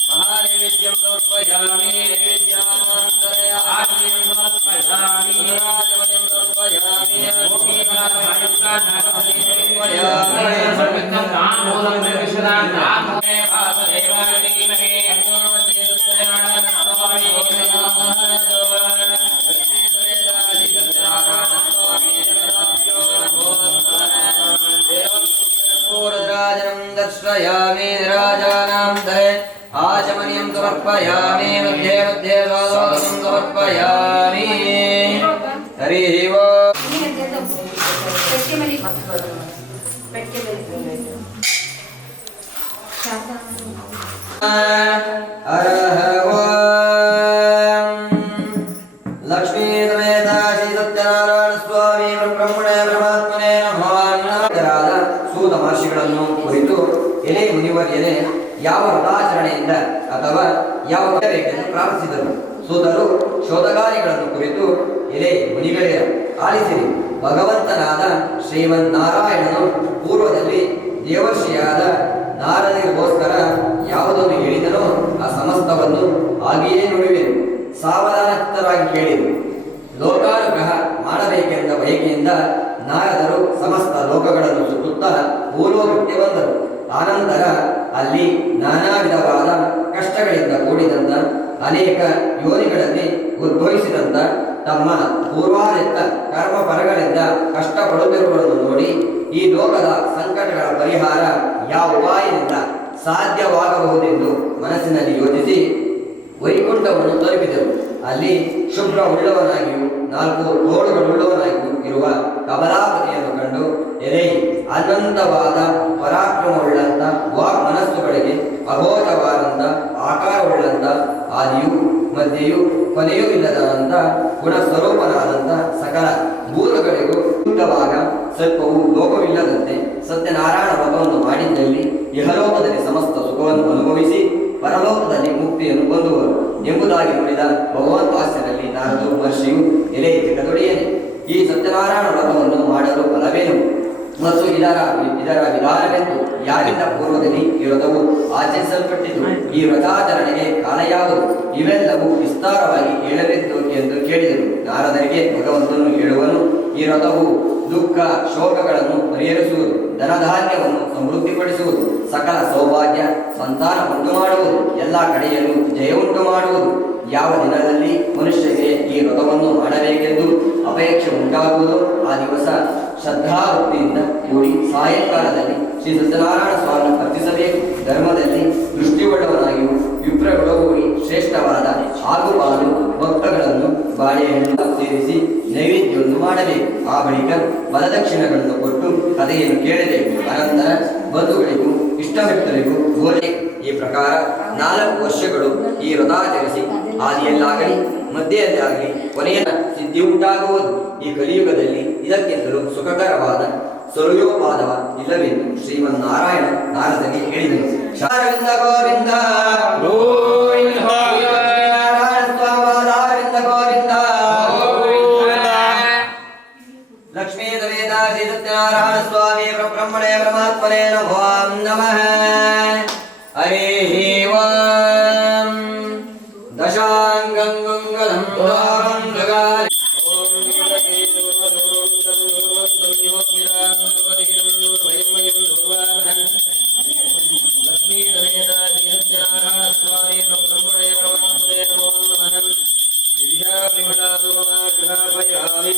महानैवेद्यं समर्पयामि नैवेद्यान्तरयामि समर्पयामि राजमयं समर्पयामि राजनं दर्शयामि राजानां धरे आचमनीयं समर्पयामि मध्ये मध्ये स्वागतं समर्पयामि हरिः ओम् हरः ओम् लक्ष्मी समेत श्री सत्यनारायण स्वामी ಬ್ರಹ್ಮಣೇ ಪರಮಾತ್ಮನೇ ನಮಃ ಸೂತ ಮಹರ್ಷಿಗಳನ್ನು ಕುರಿತು ಎಲೆ ಮುನಿವರ್ಯನೇ ಯಾವ ವ್ರತಾಚರಣೆಯಿಂದ ಅಥವಾ ಯಾವ ಬೇಕೆಂದು ಪ್ರಾರ್ಥಿಸಿದರು. ಸೂತರು ಶೋಧಕಾರಿಗಳನ್ನು ಕುರಿತು ಎಲೆ ಮುನಿಗಳೇ ಆಲಿಸಿರಿ, ಭಗವಂತನಾದ ಶ್ರೀಮನ್ನಾರಾಯಣನು ಪೂರ್ವದಲ್ಲಿ ದೇವರ್ಷಿಯಾದ ನಾರದರಿಗೋಸ್ಕರ ಯಾವುದನ್ನು ಹೇಳಿದನೋ ಆ ಸಮಸ್ತವನ್ನು ಹಾಗೆಯೇ ನುಡಿವೆನು. ಸಾವಧಾನಸ್ಥರಾಗಿ ಕೇಳಿದರು. ಲೋಕಾನುಗ್ರಹ ಮಾಡಬೇಕೆಂದ ಬಯಕೆಯಿಂದ ನಾರದರು ಸಮಸ್ತ ಲೋಕಗಳನ್ನು ಸುತ್ತುತ್ತಾ ಭೂಲೋಕಕ್ಕೆ ಬಂದರು. ಆನಂತರ ಅಲ್ಲಿ ನಾನಾ ವಿಧವಾದ ಕಷ್ಟಗಳಿಂದ ಕೂಡಿದಂತ ಅನೇಕ ಯೋನಿಗಳಲ್ಲಿ ಉದ್ಭವಿಸಿದಂತ ತಮ್ಮ ಪೂರ್ವಾದಿತ್ತ ಕರ್ಮ ಫಲಗಳಿಂದ ಕಷ್ಟಪಡುತ್ತಿರುವುದನ್ನು ನೋಡಿ ಈ ಲೋಕದ ಸಂಕಟಗಳ ಪರಿಹಾರ ಯಾವ ಉಪಾಯದಿಂದ ಸಾಧ್ಯವಾಗಬಹುದೆಂದು ಮನಸ್ಸಿನಲ್ಲಿ ಯೋಚಿಸಿ ವೈಕುಂಠವನ್ನು ತಲುಪಿದರು. ಅಲ್ಲಿ ಶುಭ್ರ ಉಳ್ಳವನಾಗಿಯೂ 4 ತೋಳುಗಳುಳ್ಳವನಾಗಿಯೂ ಇರುವ ಕಮಲಾಪತಿಯನ್ನು ಕಂಡು ಎಲೆ ಅನಂತವಾದ ಪರಾಕ್ರಮವುಳ್ಳಂತ ವಾಕ್ ಮನಸ್ಸುಗಳಿಗೆ ಅಗೋಚವಾದಂತ ಆಕಾರವುಳ್ಳಂತ ಆದಿಯೂ ಮಧ್ಯೆಯೂ ಕೊನೆಯೂ ಇಲ್ಲದಂತ ಗುಣ ಸ್ವರೂಪನಾದಂತ ಸಕಲ ಭೂತಗಳಿಗೂ ಶುದ್ಧವಾಗ ಸ್ವಲ್ಪವೂ ಲೋಕವಿಲ್ಲದಂತೆ ಸತ್ಯನಾರಾಯಣ ವ್ರತವನ್ನು ಮಾಡಿದ್ದಲ್ಲಿ ಇಹಲೋಕದಲ್ಲಿ ಸಮಸ್ತ ಸುಖವನ್ನು ಅನುಭವಿಸಿ ಪರಲೋಕದಲ್ಲಿ ಮುಕ್ತಿಯನ್ನು ಹೊಂದುವರು ಎಂಬುದಾಗಿ ನುಡಿದ ಭಗವದ್ವಾಸ್ಯದಲ್ಲಿ ನಾರದು ಮಹರ್ಷಿಯು ಎಲೆ ಜಗದೊಡೆಯನೆ ಈ ಸತ್ಯನಾರಾಯಣ ವ್ರತವನ್ನು ಮಾಡಲು ಫಲವೇನು ಮತ್ತು ಇದರ ವಿಧಾನವೆಂದು ಯಾರಿಂದ ಪೂರ್ವದಲ್ಲಿ ಈ ವ್ರತವು ಆಚರಿಸಲ್ಪಟ್ಟಿತು, ಈ ವ್ರತಾಚರಣೆಗೆ ಕಾಲ ಯಾವುದು, ಇವೆಲ್ಲವೂ ವಿಸ್ತಾರವಾಗಿ ಹೇಳಬೇಕು ಎಂದು ಕೇಳಿದರು. ನಾರದರಿಗೆ ಭಗವಂತನು ಹೇಳುವನು, ಈ ವ್ರತವು ದುಃಖ ಶೋಕಗಳನ್ನು ಪರಿಹರಿಸುವುದು, ಧನಧಾನ್ಯವನ್ನು ಸಮೃದ್ಧಿಪಡಿಸುವುದು, ಸಕಲ ಸೌಭಾಗ್ಯ ಸಂತಾನ ಉಂಟು ಮಾಡುವುದು, ಎಲ್ಲ ಕಡೆಯಲ್ಲೂ ಜಯ ಉಂಟು ಮಾಡುವುದು. ಯಾವ ದಿನದಲ್ಲಿ ಮನುಷ್ಯರಿಗೆ ಈ ವ್ರತವನ್ನು ಮಾಡಬೇಕೆಂದು ಅಪೇಕ್ಷೆ ಉಂಟಾಗುವುದು ಆ ದಿವಸ ಶ್ರದ್ಧಾಭಕ್ತಿಯಿಂದ ಕೂಡಿ ಸಾಯಂಕಾಲದಲ್ಲಿ ಶ್ರೀ ಸತ್ಯನಾರಾಯಣ ಸ್ವಾಮಿ ಅರ್ಪಿಸಬೇಕು. ಧರ್ಮದಲ್ಲಿ ದೃಷ್ಟಿಗೊಳ್ಳವನಾಗಿಯೂ ವಿಪ್ರಗೊಳಗೂಡಿ ಶ್ರೇಷ್ಠವಾದ ಆಗುಪಾಲು ಭಕ್ತಗಳನ್ನು ಬಾಳೆಹಣ್ಣು ಸೇರಿಸಿ ನೈವೇದ್ಯವನ್ನು ಮಾಡಬೇಕು. ಆ ಬಳಿಕ ಬಲದಕ್ಷಿಣೆಗಳನ್ನು ಕೊಟ್ಟು ಕಥೆಯನ್ನು ಕೇಳಬೇಕು. ಅನಂತರ ಬಂಧುಗಳಿಗೂ ಇಷ್ಟಮಿತ್ರರಿಗೂ ಗೋಲೆ. ಈ ಪ್ರಕಾರ 4 ವರ್ಷಗಳು ಈ ವ್ರತಾಚರಿಸಿ ಆದಿಯಲ್ಲಾಗಲಿ ಮಧ್ಯೆಯಲ್ಲಾಗಲಿ ಕೊನೆಯ ಸಿದ್ಧಿ ಉಂಟಾಗುವುದು. ಈ ಕಲಿಯುಗದಲ್ಲಿ ಇದಕ್ಕಿಂತಲೂ ಸುಖಕರವಾದ ಸೊಲಯೋಪಾದವ ಇಲ್ಲವೆಂದು ಶ್ರೀಮನ್ನಾರಾಯಣ ನಾರದರಿಗೆ ಹೇಳಿದನು. ಶಾರವಿಂದ ಗೋವಿಂದ ಲಕ್ಷ್ಮೀ ಸಮೇತ ಶ್ರೀ ಸತ್ಯನಾರಾಯಣ ಸ್ವಾಮಿ ಬ್ರಹ್ಮಣೇ ಪರಮಾತ್ಮನೇ ನಮೋ ನಮಃ. ಹರಿಃ ಓಂ ದಶಾಂಗಂ ಗುಂಗಲಂ ದ್ವಾರಂಗಗಾಲಿ ಲಕ್ಷ್ಮೀ ಸಮೇತ ಶ್ರೀ ಸತ್ಯನಾರಾಯಣ ಸ್ವಾಮಿ ಬ್ರಹ್ಮಣೇ ಪರಮಾತ್ಮನೇ ನಮೋ ನಮಃ. ದಿವ್ಯಾ ವಿಮಲಾನುಗ್ರಹಾಪಯಾಮಿ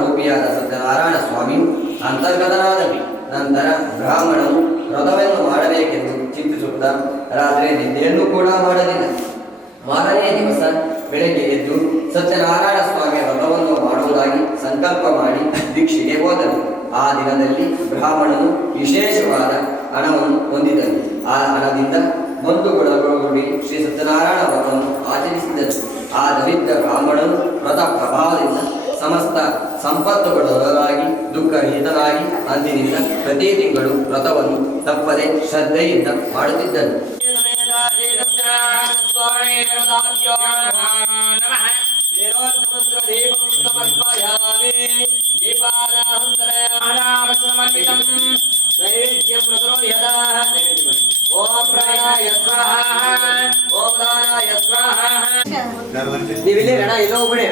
ರೂಪಿಯಾದ ಸತ್ಯನಾರಾಯಣ ಸ್ವಾಮಿಯು ಅಂತರ್ಗತನಾದವಿ. ನಂತರ ಬ್ರಾಹ್ಮಣನು ವ್ರತವನ್ನು ಮಾಡಬೇಕೆಂದು ಚಿಂತಿಸುತ್ತಾ ರಾತ್ರಿ ನಿದ್ದೆಯನ್ನು ಕೂಡ ಮಾಡಲಿಲ್ಲ. ಮಾರನೆಯ ದಿವಸ ಬೆಳಗ್ಗೆ ಎದ್ದು ಸತ್ಯನಾರಾಯಣ ಸ್ವಾಮಿಯ ವ್ರತವನ್ನು ಮಾಡುವುದಾಗಿ ಸಂಕಲ್ಪ ಮಾಡಿ ದೀಕ್ಷೆಗೆ ಹೋದನು. ಆ ದಿನದಲ್ಲಿ ಬ್ರಾಹ್ಮಣನು ವಿಶೇಷವಾದ ಹಣವನ್ನು ಹೊಂದಿದನು. ಆ ಹಣದಿಂದ ಬಂಧುಗಳೊಡಗೂಡಿ ಶ್ರೀ ಸತ್ಯನಾರಾಯಣ ವ್ರತವನ್ನು ಆಚರಿಸಿದನು. ಆ ದರಿದ್ರ ಬ್ರಾಹ್ಮಣನು ವ್ರತ ಪ್ರಭಾವದಿಂದ ಸಮಸ್ತ ಸಂಪತ್ತುಗಳೊಳಗಾಗಿ ದುಃಖರಹಿತನಾಗಿ ಅಂದಿನಿಂದ ಪ್ರತಿ ತಿಂಗಳು ವ್ರತವನ್ನು ತಪ್ಪದೆ ಶ್ರದ್ಧೆಯಿಂದ ಮಾಡುತ್ತಿದ್ದನು. ನೀವಿಲ್ಲಿ ಅಣ್ಣ ಎಲ್ಲೋ ಬಿಡಿ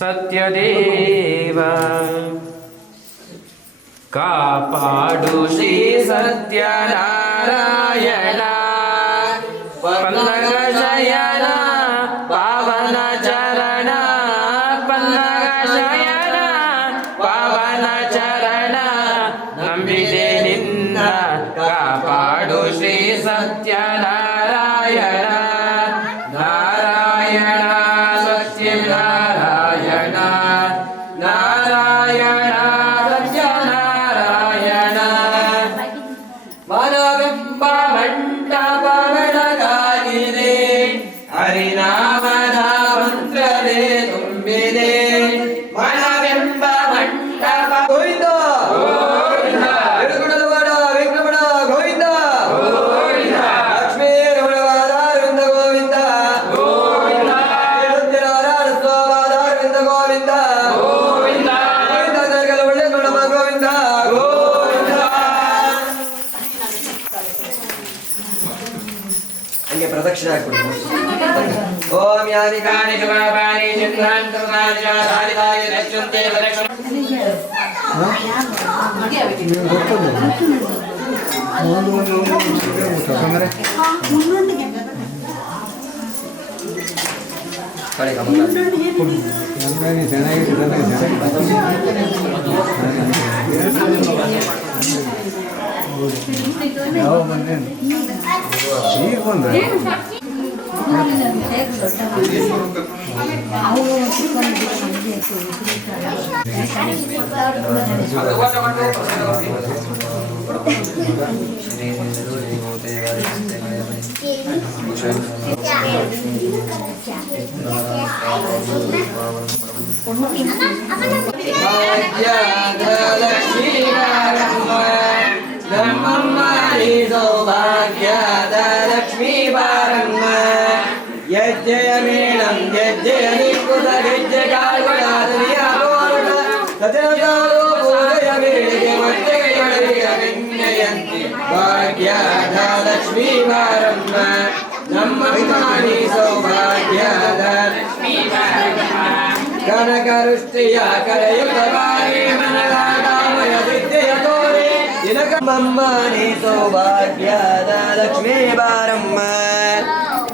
ಸತ್ಯದೇವ ಕಾಪಾಡು ಶ್ರೀ ಸತ್ಯನಾರಾಯಣ ಪನ್ನಗ ಶಯನ ಪಾವನ ಚರಣ ಪನ್ನಗ ಶಯನ ಪಾವನ ಚರಣ ನಂಬಿದೆ ನಿನ್ನ ಕಾಪಾಡು ಶ್ರೀ ಸತ್ಯನಾರಾಯಣ ನಾರಾಯಣ ಸತ್ಯನಾರಾಯಣ ನಾರಾಯಣ ಸತ್ಯನಾರಾಯಣ ಮನವೆಂಬ ಮಂಟಪ ಬೆಳಗಾಗಿದೆ ಹರಿನಾಮದ ಮಂತ್ರವೇ ತುಂಬಿದೆ ಮನವೆಂಬ ಮಂಟಪ ಗೋವಿಂದ ಎಡುಗುಡಲವಾಡ ವಿಕ್ರಮಣ ಗೋವಿಂದ ಲಕ್ಷ್ಮೀ ರಮಣವಾದ ಅರವಿಂದ ಗೋವಿಂದ ಸತ್ಯನಾರಾಯಣ ಸ್ವಾಮಿಯಾದ ಅರವಿಂದ ಗೋವಿಂದ ಗೋವಿಂದ ನಗರ ಒಳ್ಳೆ ನೋಡಮ್ಮ ಗೋವಿಂದ ಗೋವಿಂದ. ಹಂಗೆ ಪ್ರದಕ್ಷಿಣೆ ಹಾಕ್ಬಿಡಿ. ಓಂ ಯಾನಿ ಕಾನಿ ಶುಭಾಪಾನಿ ಚಂದ್ರಾಂತರ್ನಾನಿ ಚಾರಿತಾಯ ರಕ್ಷಂತೆ ಪ್ರದಕ್ಷಿಣ ಕಡೆ ಗಮನ. ಸೌಭಾಗ್ಯದ ಲಕ್ಷ್ಮೀ ಬಾರಮ್ಮ ಯಜ್ಜಯ ಮೇಳಂ ಯಜ್ಜಯ ನಿಕುತ ಗೆಜ್ಜೆ ಕಾಲ್ಗಳಾದರಿಯ ಸಜನಗಾರು ಪೂಜೆಯ ಮೇಳಿಗೆ ಮೊಟ್ಟೆಗೆಯೊಳಗೆ ಬೆಣ್ಣೆಯಂತೆ ಭಾಗ್ಯದ ಲಕ್ಷ್ಮೀ ಬಾರಮ್ಮ ನಮ್ಮ ಮಾಣಿ ಸೌಭಾಗ್ಯದ ಲಕ್ಷ್ಮೀ ಬಾರಮ್ಮ ಕನಕ ವೃಷ್ಟಿಯ ಕರೆಯುತ್ತ ಬಾರಿ ಮನಗಾಮಯ ವಿದ್ಯೆಯ ತೋರೆ ದಿನಕಮ್ಮನಿ ಸೌಭಾಗ್ಯದ ಲಕ್ಷ್ಮೀ ಬಾರಮ್ಮ.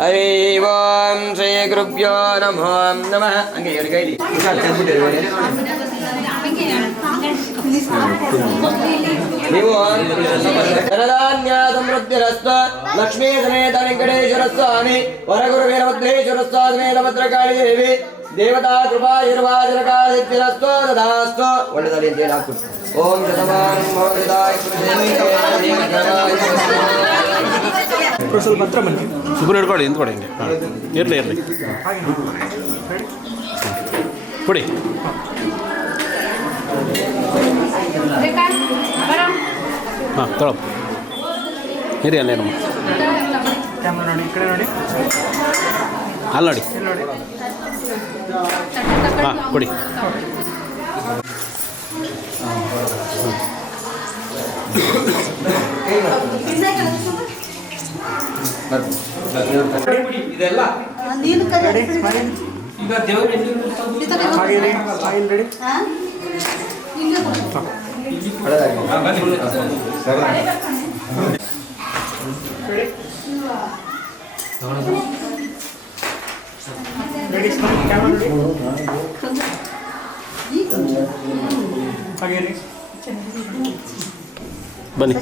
ಹರಿ ಓಂ ಶ್ರೀ ಗುರುಭ್ಯೋ ನಮೋ ನಮಃ. ಹಂಗೆ ಎರಡು ಕೈಲಿ ನೀವು ಧನಧಾನ್ಯ ಸಮೃದ್ಧಿರಸ್ತ ಲಕ್ಷ್ಮೀ ಸಮೇತ ವೆಂಕಟೇಶ್ವರ ಸ್ವಾಮಿ ವರಗುರು ವೀರಭದ್ರೇಶ್ವರ ಸ್ವಾಮಿ ಭದ್ರಕಾಳಿ ದೇವಿ ದೇವತಾ ಕೃಪಾ ನಿರ್ವಾಚನಕಾಲಿರಸ್ತು ತದಾಸ್ತು. ಒಳ್ಳೆದಲ್ಲಿ ಅಂತ ಹೇಳಿ ಹಾಕ್ಬಿಟ್ಟು ಓಂ ಶತಮಾನ್ ಸ್ವಲ್ಪ ಹತ್ರ ಬನ್ನಿ. ಸುಬ್ಬರು ಹಿಡ್ಕೊಳ್ಳಿ ನಿಂತ್ಕೊಡಿ ಹಿಂಗೆ. ಇರಲಿ ಇರಲಿ ಕೊಡಿ. ಹಾಂ ತೊಳಪ್ಪ ಇರಿ ಅಲ್ಲೇನಮ್ಮ ಅಲ್ಲಿ ನೋಡಿ. ಹಾಂ ಕೊಡಿ. ಇದೆಲ್ಲ ಬನ್ನಿ.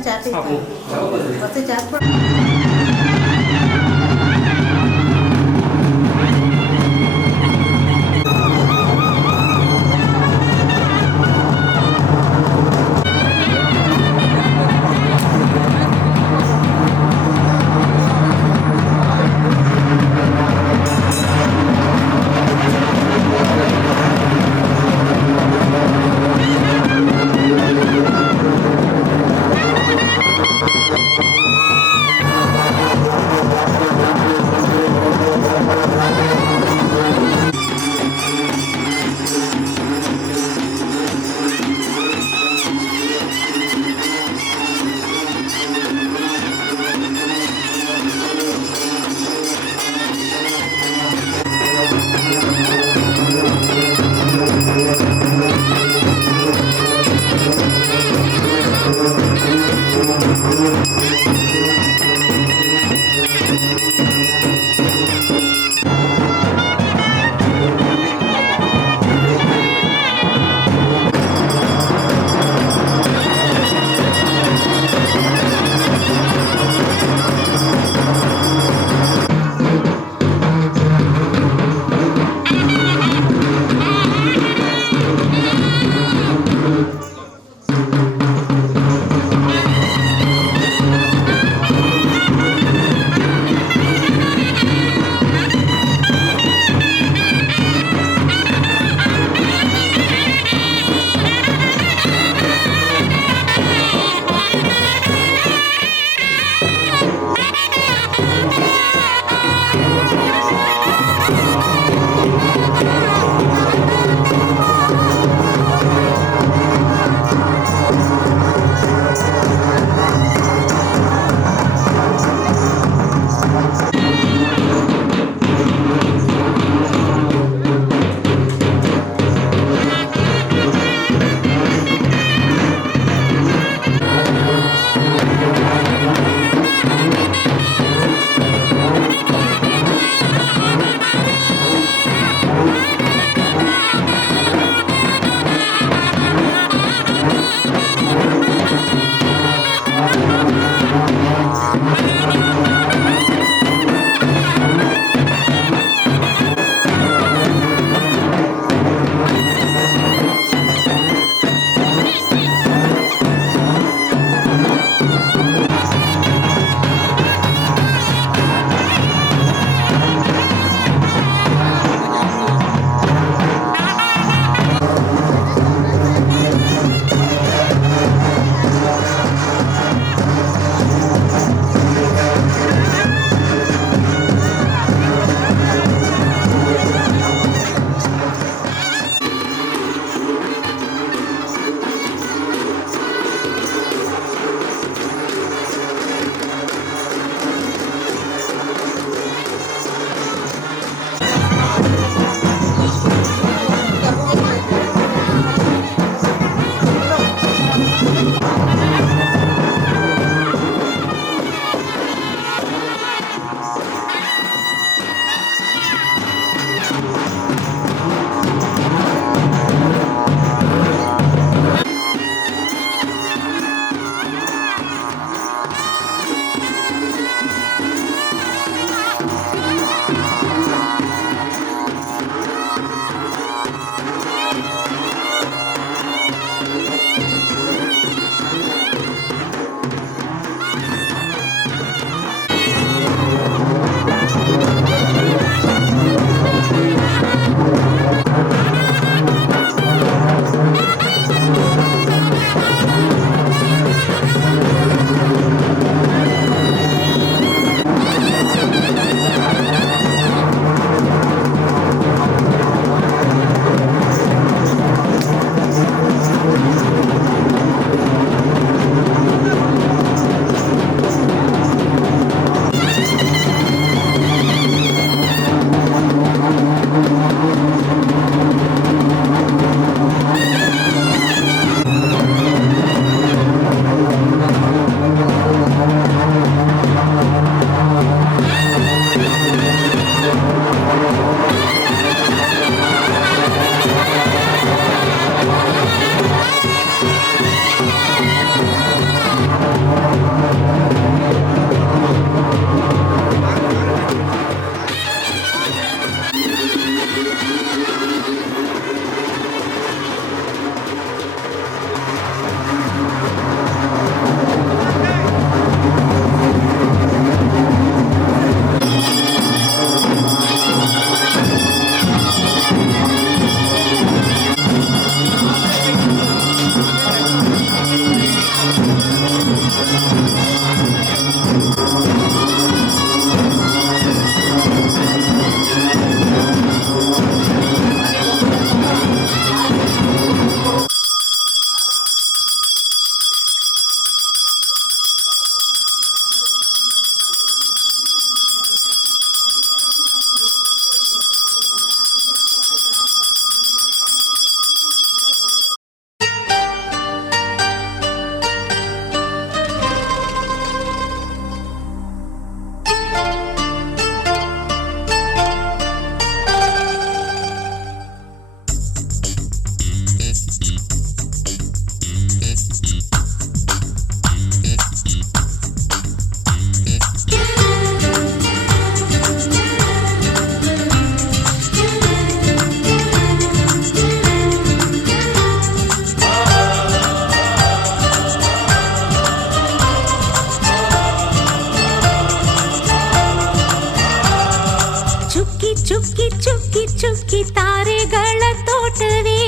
ಚುಕ್ಕಿ ಚುಕ್ಕಿ ತಾರೆಗಳ ತೋಟವೇ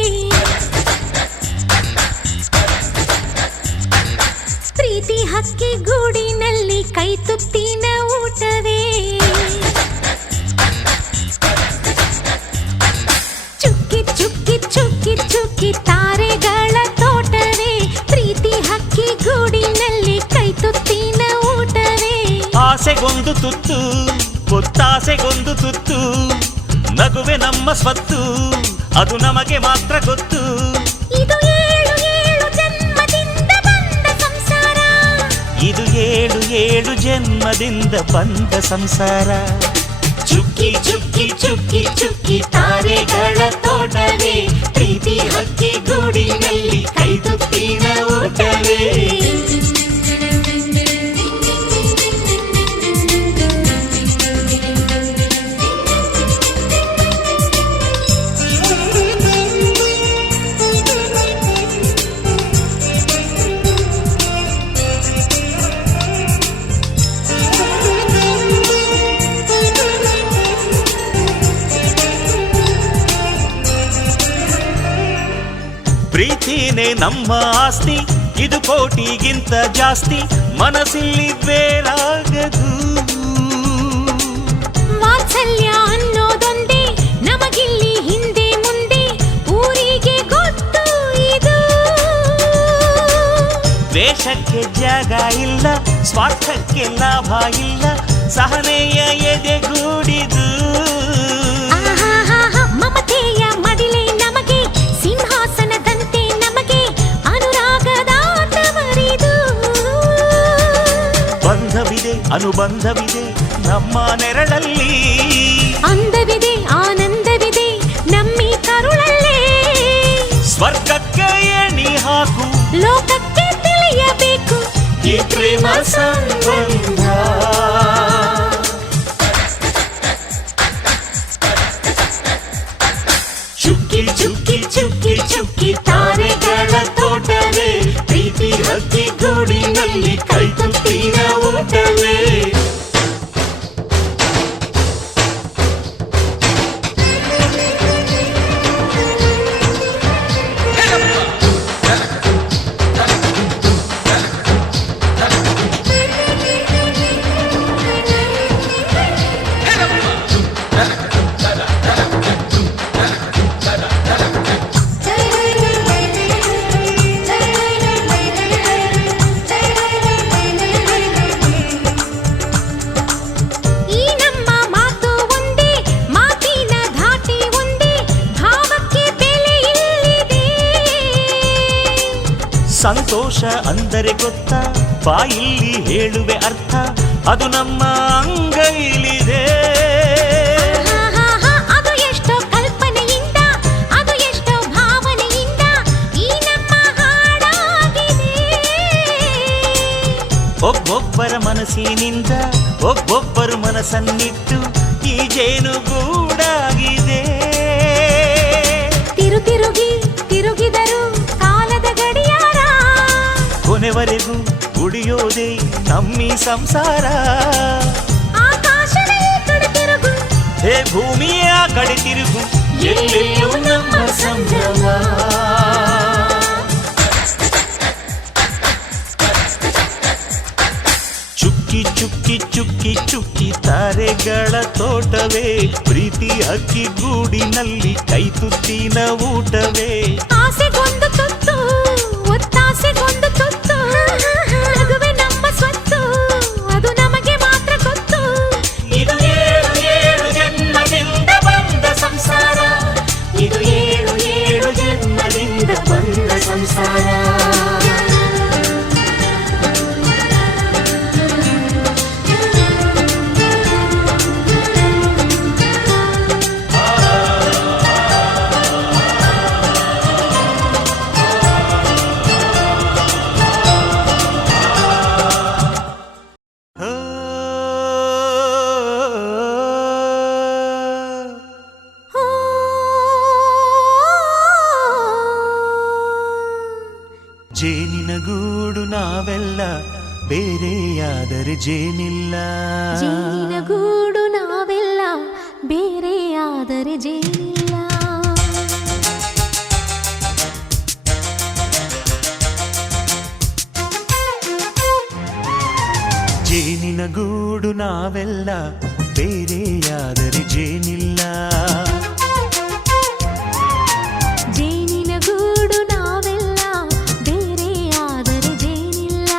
ಪ್ರೀತಿ ಹಕ್ಕಿ ಗೂಡಿನಲ್ಲಿ ಕೈ ತುತ್ತಿನ ಊಟವೇ ಚುಕ್ಕಿ ಚುಕ್ಕಿ ಚುಕ್ಕಿ ಚುಕ್ಕಿ ತಾರೆಗಳ ತೋಟವೇ ಪ್ರೀತಿ ಹಕ್ಕಿ ಗೂಡಿನಲ್ಲಿ ಕೈ ತುತ್ತಿನ ಊಟವೇ ಆಸೆಗೊಂದು ತುತ್ತು ಒತ್ತಾಸೆಗೊಂದು ತುತ್ತು ನಗುವೆ ನಮ್ಮ ಸ್ವತ್ತು ಅದು ನಮಗೆ ಮಾತ್ರ ಗೊತ್ತು ಇದು ಏಳು ಏಳು ಜನ್ಮದಿಂದ ಬಂದ ಸಂಸಾರ ಇದು ಏಳು ಏಳು ಜನ್ಮದಿಂದ ಬಂದ ಸಂಸಾರ ಚುಕ್ಕಿ ಚುಕ್ಕಿ ಚುಕ್ಕಿ ಚುಕ್ಕಿ ತಾರೆಗಳ ತೋಟವೇ ಪ್ರೀತಿ ಹಕ್ಕಿ ಗೂಡಿನಲ್ಲಿ ಕೈ ತುತ್ತಿನ ಊಟವೇ ಪ್ರೀತಿನೇ ನಮ್ಮ ಆಸ್ತಿ ಇದು ಕೋಟಿಗಿಂತ ಜಾಸ್ತಿ ಮನಸ್ಸಿಲ್ಲಿ ಬೇರಾಗದು ವಾತ್ಸಲ್ಯ ಅನ್ನೋದೊಂದೇ ನಮಗಿಲ್ಲಿ ಹಿಂದೆ ಮುಂದೆ ಊರಿಗೆ ಗೊತ್ತು ಇದು ದ್ವೇಷಕ್ಕೆ ಜಾಗ ಇಲ್ಲ ಸ್ವಾರ್ಥಕ್ಕೆ ಲಾಭ ಇಲ್ಲ ಸಹನೆಯ ಎದೆಗೂಡಿದು ಮಮತೆಯ ಮಡಿಲೆ ನಮಗೆ ಸಿಂಹಾಸನದಂತೆ ನಮಗೆ ಅನುರಾಗದ ತವರಿದು ಬಂಧವಿದೆ ಅನುಬಂಧವಿದೆ ನಮ್ಮ ನೆರಳಲ್ಲಿ ಅಂದವಿದೆ ಆನಂದವಿದೆ ನಮ್ಮಿ ಕರುಳಲ್ಲೇ ಸ್ವರ್ಗಕ್ಕೆ ಎಣಿ ಹಾಕು ಲೋಕಕ್ಕೆ ತಿಳಿಯಬೇಕು ಈ ಪ್ರೇಮ ಸಂಬಂಧ ಚುಕ್ಕಿ ಚುಕ್ಕಿ ಚುಕ್ಕಿ ಚುಕ್ಕಿ ತಾರೆಗಳ ತೋಟವೇ ಪ್ರೀತಿ ಹಕ್ಕಿ ಗೂಡಿನಲ್ಲಿ ಕೈ ತುತ್ತಿನ ಊಟವೇ ಈ ನಮ್ಮ ಮಾತು ಒಂದೇ ಮಾತಿನ ಧಾಟಿ ಒಂದೇ ಭಾವಕ್ಕೆ ಬೆಲೆ ಇಲ್ಲಿದೆ ಸಂತೋಷ ಅಂದರೆ ಗೊತ್ತಾ ಬಾಯಿಲ್ಲಿ ಹೇಳುವೆ ಅರ್ಥ ಅದು ನಮ್ಮ ಅಂಗೈಲಿದೆ ಅದು ಎಷ್ಟೋ ಕಲ್ಪನೆಯಿಂದ ಅದು ಎಷ್ಟೋ ಭಾವನೆಯಿಂದ ಈ ನಮ್ಮ ಹಾಡಾಗಿದೆ ಒಬ್ಬೊಬ್ಬರ ಮನಸ್ಸಿನಿಂದ ಒಬ್ಬೊಬ್ಬರು ಮನಸ್ಸನ್ನಿಟ್ಟು ಈ ಜೇನುಗೂಡಾಗಿದೆ ತಿರುಗಿ ತಿರುಗಿದರು ಕಾಲದ ಗಡಿಯಾರ ಕೊನೆವರೆಗೂ ಉಳಿಯೋದೇ ನಮ್ಮಿ ಸಂಸಾರ ಆಕಾಶದ ಈ ಕಡೆ ತಿರುಗು ಹೇ ಭೂಮಿಯ ಕಡೆ ತಿರುಗು ಎಲ್ಲೆಲ್ಲೂ ನಮ್ಮ ಸಂಭ್ರಮ ಚುಕ್ಕಿ ಚುಕ್ಕಿ ಚುಕ್ಕಿ ಚುಕ್ಕಿ ತಾರೆಗಳ ತೋಟವೇ ಪ್ರೀತಿ ಹಕ್ಕಿ ಗೂಡಿನಲ್ಲಿ ಕೈ ತುತ್ತಿನ ಊಟವೇ ಆಸೆಗೊಂದು ತುತ್ತು ಒತ್ತಾಸೆಗೊಂದು ತುತ್ತು ನಗುವೆ ನಮ್ಮ ಸ್ವತ್ತು ಅದು ನಮಗೆ ಮಾತ್ರ ಗೊತ್ತು ಇದು ಏಳು ಏಳು ಜನ್ಮದಿಂದ ಬಂದ ಸಂಸಾರ ಇದು ಏಳು ಏಳು ಜನ್ಮದಿಂದ ಬಂದ ಸಂಸಾರ ಜೇನಿನ ಗೂಡು ನಾವೆಲ್ಲ ಬೇರೆಯಾದರೆ ಜೇನಿಲ್ಲ ಜೇನಿನ ಗೂಡು ನಾವೆಲ್ಲ ಬೇರೆಯಾದರೆ ಬೇರೆಯಾದರೆ ಜೇನಿಲ್ಲ. ಜೇನಿನ ಗೂಡು ನಾವೆಲ್ಲ ಬೇರೆಯಾದರೆ ಜೇನಿಲ್ಲ. ಜೇನಿನ ಗೂಡು ನಾವೆಲ್ಲ ಬೇರೆಯಾದರೆ ಜೇನಿಲ್ಲ.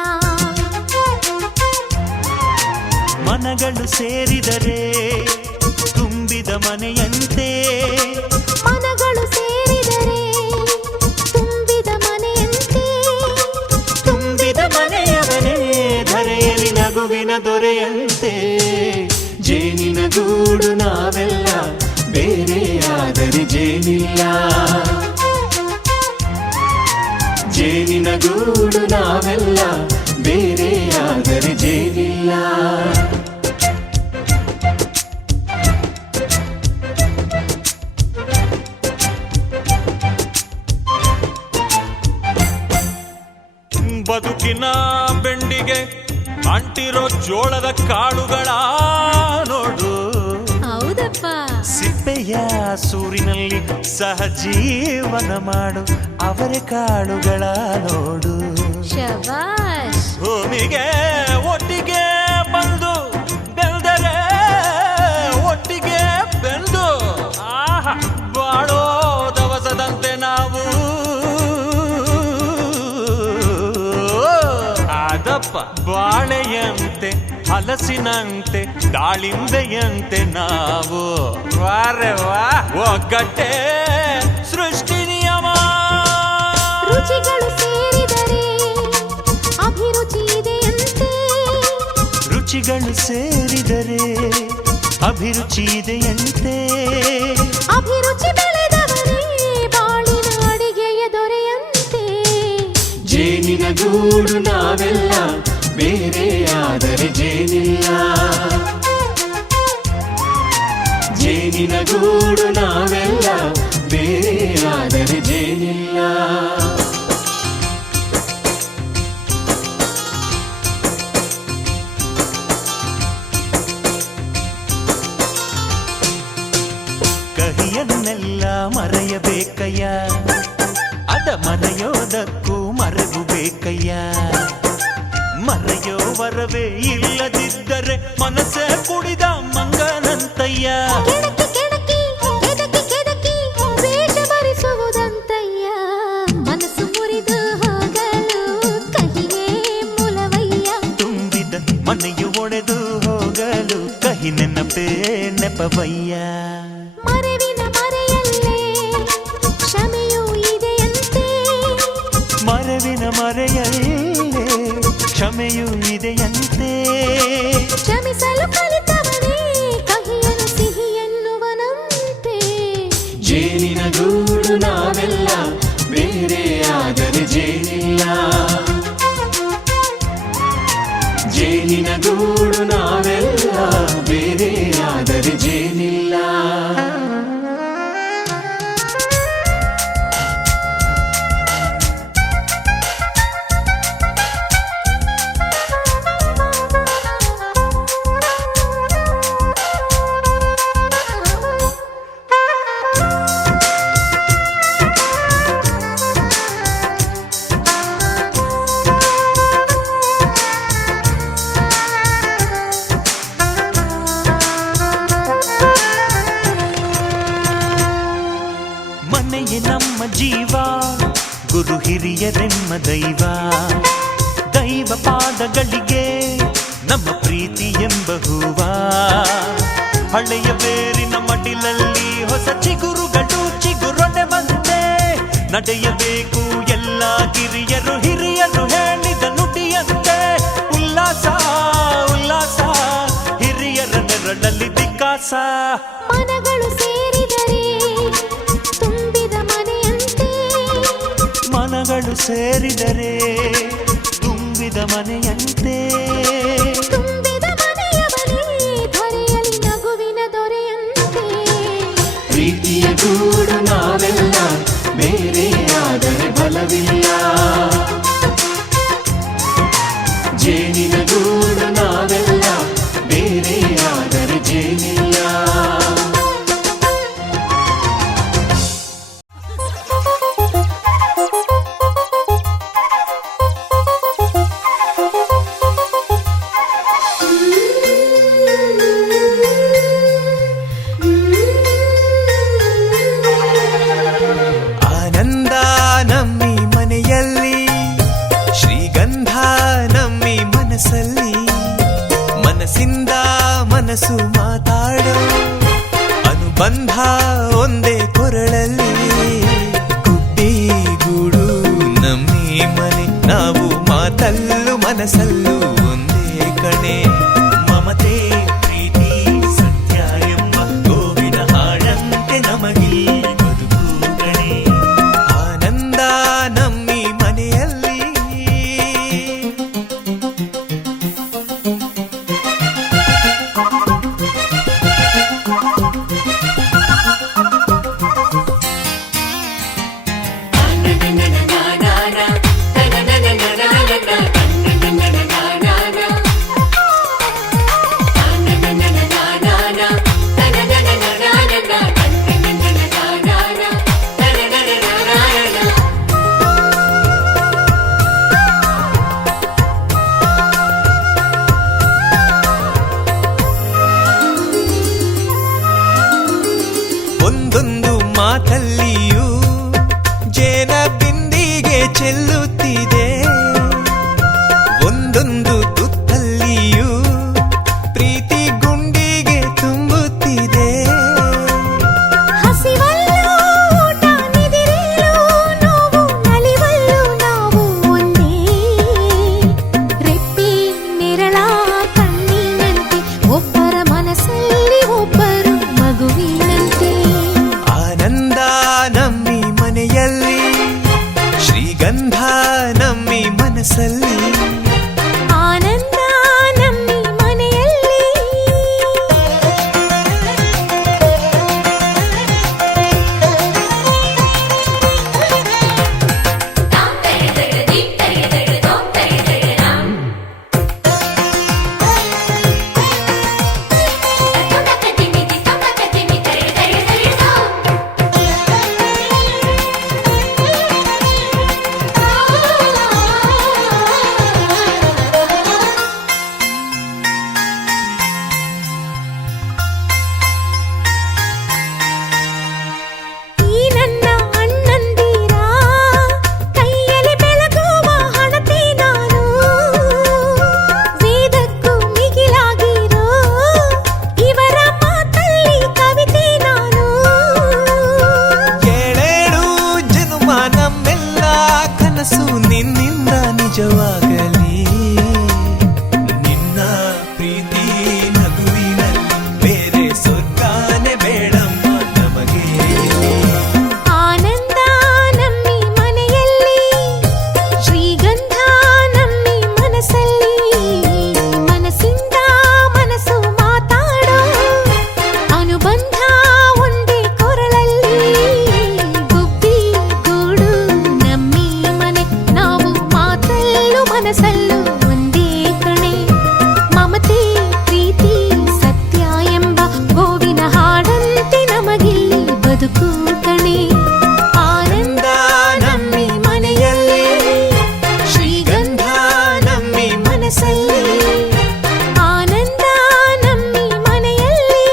ಮನಗಳು ಸೇರಿದರೆ ತುಂಬಿದ ಮನೆಯಂತೆ. ಮನಗಳು ಸೇರಿದರೆ ತುಂಬಿದ ಮನೆಯಂತೆ. ತುಂಬಿದ ಮನೆಯವನೇ ಧರೆಯಲ್ಲಿ ನಗುವಿನ ದೊರೆಯಂತೆ. ಜೇನಿನ ಗೂಡು ನಾವೆಲ್ಲ ಬೇರೆಯಾದರೆ ಜೇನಿಲ್ಲ. ಜೇನಿನ ಗೂಡು ನಾವೆಲ್ಲ ಬೇರೆಯಾದರೆ ಜೇನಿಲ್ಲ. ಬದುಕಿನ ಬೆಂಡಿಗೆ ಅಂಟಿರೋ ಜೋಳದ ಕಾಳುಗಳ ನೋಡು. ಹೌದಪ್ಪ. ಸಿಪ್ಪೆಯ ಸೂರಿನಲ್ಲಿ ಸಹಜೀವನ ಮಾಡು ಅವರೆ ಕಾಳುಗಳ ನೋಡು. ಶಬಾಷ್. ಭೂಮಿಗೆ ಒಟ್ಟಿಗೆ ಬಂದು ಬೆಳೆದರೆ ಒಟ್ಟಿಗೆ ಬೆಂದು ಆಹಾ ಬಾಳೋ ದವಸದಂತೆ ನಾವು. ಅದಪ್ಪ ಬಾಳೆಯಂತೆ ಹಲಸಿನಂತೆ ದಾಳಿಂಬೆಯಂತೆ ನಾವು. ವಾರೆ ವಾ ಒಗ್ಗಟ್ಟೆ ಸೃಷ್ಟಿ ನಿಯಮ. ರುಚಿಗಳು ಸೇರಿದರೆ ಅಭಿರುಚಿ ಇದೆಯಂತೆ. ರುಚಿಗಳು ಸೇರಿದರೆ ಅಭಿರುಚಿ ಇದೆಯಂತೆ. ಅಭಿರುಚಿ ಬೆಳೆದವರೇ ಬಾಳಿನ ಅಡಿಗೆಯ ದೊರೆಯಂತೆ. ಜೇನಿನ ಗೂಡು ನಾವೆಲ್ಲ ಬೇರೆಯಾದರೆ ಜೇನಿಲ್ಲ. ಜೇನಿನ ಗೂಡು ನಾವೆಲ್ಲ ಬೇರೆಯಾದರೆ ಜೇನಿಲ್ಲ. ಕಹಿಯನ್ನೆಲ್ಲ ಮರೆಯಬೇಕಯ್ಯ, ಅದ ಮರೆಯೋದಕ್ಕೂ ಮರೆವು ಬೇಕಯ್ಯ. ಮರೆಯೋ ವರವೇ ಇಲ್ಲದಿದ್ದರೆ ಮನಸ್ಸೇ ಕುಡಿದ ಮಂಗನಂತಯ್ಯ. ಕೆಣಕಿ ಕೆಣಕಿ ಕೆದಕಿ ಕೆದಕಿ ವೇಷ ಭರಿಸುವುದಂತಯ್ಯ. ಮನಸ್ಸು ಮುರಿದು ಹೋಗಲು ಕಹಿಯೇ ಮೂಲವಯ್ಯ. ತುಂಬಿದ ಮನೆಯು ಒಡೆದು ಹೋಗಲು ಕಹಿ ನೆನಪೇ ನೆಪವಯ್ಯ. ಮರೆವಿನ ಮರೆಯಲ್ಲೇ ಕ್ಷಮೆಯೂ ಇದೆಯಂತೆ. ಮರೆವಿನ ಮರೆಯಲ್ಲೇ ಕ್ಷಮೆಯೂ ಇದೆಯಂತೆ. ಕ್ಷಮಿಸಲು ಕಲಿತವನೇ ಕಹಿಯನು ಸಿಹಿ ಎನ್ನುವನಂತೆ. ಜೇನಿನ ಗೂಡು ನಾವೆಲ್ಲ ಬೇರೆಯಾದರೆ ಜೇನಿಲ್ಲ. ಜೇನಿನ ಗೂಡು ನಾವೆಲ್ಲ ಬೇರೆಯಾದರೆ ಜೇನಿಲ್ಲ. ಮನೆಯೇ ನಮ್ಮ ಜೀವ, ಗುರು ಹಿರಿಯರೆಮ್ಮ ದೈವ. ದೈವ ಪಾದಗಳಿಗೆ ನಮ್ಮ ಪ್ರೀತಿ ಎಂಬ ಹೂವ. ಹಳೆಯ ಬೇರಿನ ಮಡಿಲಲ್ಲಿ ಹೊಸ ಚಿಗುರುಗಳು ಚಿಗುರೊಡೆ ಬಂದೆ. ನಡೆಯಬೇಕು ಎಲ್ಲ ಕಿರಿಯರು ಹಿರಿಯರು ಹೇಳಿದ ನುಡಿಯಂತೆ. ಉಲ್ಲಾಸ ಉಲ್ಲಾಸ ಹಿರಿಯರ ನೆರಳಲ್ಲಿ ವಿಕಾಸ. ಮನಗಳು ಸೇರಿದರೆ ತುಂಬಿದ ಮನೆಯಂತೆ. ಮನಗಳು ಸೇರಿದರೆ ತುಂಬಿದ ಮನೆಯಂತೆ. ತುಂಬಿದ ಮನೆಯವನೇ ಧರೆಯಲ್ಲಿ ನಗುವಿನ ದೊರೆಯಂತೆ. ಪ್ರೀತಿಯ ಗೂಡು ನಾವೆಲ್ಲ ಬೇರೆಯಾದರೆ ಬಲವಿಲ್ಲ. ಜೇನಿನ ಗೂಡು ನಾವೆಲ್ಲ ಬೇರೆಯಾದರೆ ಜೇನಿಲ್ಲ. ಮನಸ್ಸು ಮಾತಾಡೋ ಅನುಬಂಧ ಒಂದೇ ಕೊರಳಲ್ಲಿ ಗುಬ್ಬಿ ಗೂಡು ನಮ್ಮಿ ಮನೆ ನಾವು ಮಾತಲ್ಲೂ ಮನಸ್ಸಲ್ಲೂ ಒಂದೇ ಕಣೆ ಮಮತೆ ಪ್ರೀತಿ ಸತ್ಯ ಎಂಬ ಗೋವಿನ ಹಾಡಂತೆ ನಮಗಿಲ್ಲಿ ಬದುಕು ಕಣೆ ಆನಂದ ನಮ್ಮಿ ಮನೆಯಲ್ಲಿ ಒಂದೊಂದು ಮಾತಲ್ಲಿಯೂ ಜೇನ ಬಿಂದಿಗೆ ಚೆಲ್ಲುತ್ತಿದೆ ಒಂದೊಂದು ತುತ್ತಲ್ಲಿಯೂ ಪ್ರೀತಿ ಗುಂಡಿಗೆ ತುಂಬುತ್ತಿದೆ ಹಸಿವಲ್ಲೂ ಊಟ ನಿದಿರಲು ನೋವು ನಲಿವಲ್ಲೂ ನಾವು ಒಂದೇ ರೆಪ್ಪಿ ನೆರಳ ಕಣ್ಣಿನಂತೆ ಒಬ್ಬರ ಮನಸ್ಸಲ್ಲಿ ಒಬ್ಬರು ಮಗುವಿನಂತೆ ಆನಂದ ನಮ್ಮಿ ಮನೆಯಲ್ಲಿ ಶ್ರೀಗಂಧ ನಮ್ಮಿ ಮನಸ್ಸಲ್ಲಿ ಆನಂದ ನಮ್ಮಿ ಮನೆಯಲ್ಲಿ ಈ ನನ್ನ ಅಣ್ಣಂದಿರ ಕೈಯಲ್ಲಿ ಬೆಳಗುವ ಹಣತೆ ನಾನು ವೇದಕ್ಕೂ ಮಿಗಿಲಾಗಿರೋ ಇವರ ಮಾತಲ್ಲಿ ಕವಿತೆ ನಾನು ಏಳೇಳು ಜನುಮ ನಮ್ಮೆಲ್ಲ ಕನಸು ನಿನ್ನಿಂದ ನಿಜವಾಗಲಿ ನಿನ್ನ ಪ್ರೀತಿ ನಗುವಿನಲ್ಲಿ ಬೇರೆ ಸ್ವರ್ಗಾನೆ ಬೇಡಮ್ಮ ನಮಗೆ ಆನಂದ ನಮ್ಮಿ ಮನೆಯಲ್ಲಿ ಶ್ರೀಗಂಧ ನಮ್ಮಿ ಮನಸ್ಸಲ್ಲಿ ಮನಸ್ಸಿಂದ ಮನಸ್ಸು ಮಾತಾಡೋ ಅನುಬಂಧ ಒಂದೇ ಕೊರಳಲ್ಲಿ ಗುಬ್ಬಿ ಗೂಡು ನಮ್ಮಿ ಮನೆ ನಾವು ಮಾತಲ್ಲೂ ಮನಸ್ಸಲ್ಲೂ ಒಂದೇ ಕಣೆ ಮಮತೆ ಪ್ರೀತಿ ಸತ್ಯ ಎಂಬ ಗೋವಿನ ಹಾಡಂತೆ ನಮಗಿಲ್ಲಿ ಬದುಕು ಕಣೆ ಆನಂದ ನಮ್ಮಿ ಮನೆಯಲ್ಲಿ ಶ್ರೀಗಂಧ ನಮ್ಮಿ ಮನಸ್ಸಲ್ಲಿ ಆನಂದ ನಮ್ಮಿ ಮನೆಯಲ್ಲಿ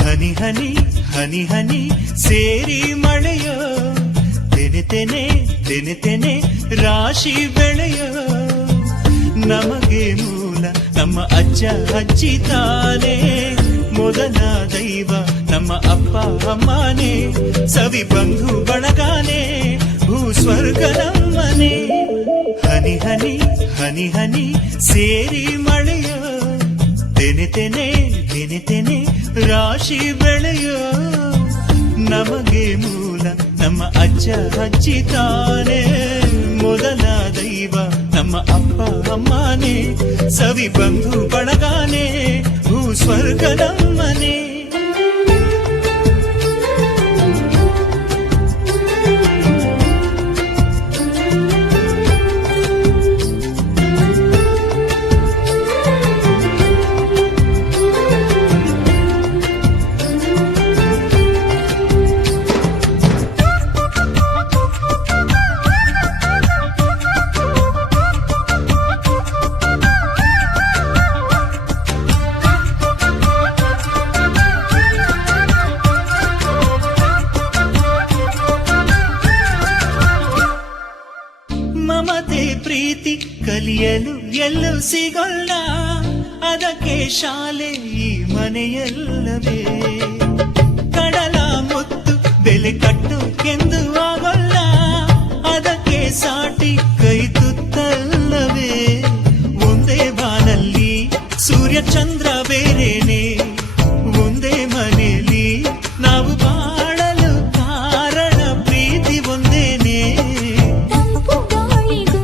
ಹನಿ ಹನಿ ಹನಿ ಹನಿ ಸೇರಿ ಮಳೆಯೋ ತೆನೆ ತೆನೆ ತೆನೆ ತೆನೆ ರಾಶಿ ಬೆಳೆಯೋ ನಮಗೆ ಮೂಲ ನಮ್ಮ ಅಜ್ಜ ಅಜ್ಜಿ ತಾನೇ ಮೊದಲ ದೈವ ನಮ್ಮ ಅಪ್ಪ ಅಮ್ಮನೇ ಸವಿ ಬಂಧು ಬಳಗಾನೆ ಭೂ ಸ್ವರ್ಗ ನಮ್ಮನೆ ಹನಿ ಹನಿ ಹನಿ ಹನಿ ಸೇರಿ ಮಳೆಯೋ ತೆನೆ ತೆನೆ ತೆನೆ ತೆನೆ ರಾಶಿ ಬೆಳೆಯೋ ನಮಗೆ ಮೂಲ ನಮ್ಮ ಅಜ್ಜ ಅಜ್ಜಿ ತಾನೇ ಮೊದಲ ದೈವ ನಮ್ಮ ಅಪ್ಪ ಅಮ್ಮನೇ ಸವಿ ಬಂಧು ಬಳಗಾನೆ ಭೂ ಸ್ವರ್ಗ ನಮ್ಮನೆ ಕಲಿಯಲು ಎಲ್ಲೂ ಸಿಗೋಲ್ಲ, ಅದಕ್ಕೆ ಶಾಲೆ ಈ ಮನೆಯಲ್ಲವೇ. ಕಡಲ ಮುತ್ತು ಬೆಲೆ ಕಟ್ಟೋಕೆಂದು ಆಗೋಲ್ಲ, ಅದಕ್ಕೆ ಸಾಟಿ ಕೈ ತುತ್ತಲ್ಲವೇ. ಒಂದೇ ಬಾನಲ್ಲಿ ಸೂರ್ಯ ಚಂದ್ರ ಬೇರೇನೆ, ಒಂದೇ ಮನೆಯಲ್ಲಿ ನಾವು ಬಾಳಲು ಕಾರಣ ಪ್ರೀತಿ ಒಂದೇನೆ. ತಂಪು ಗಾಳಿಗೂ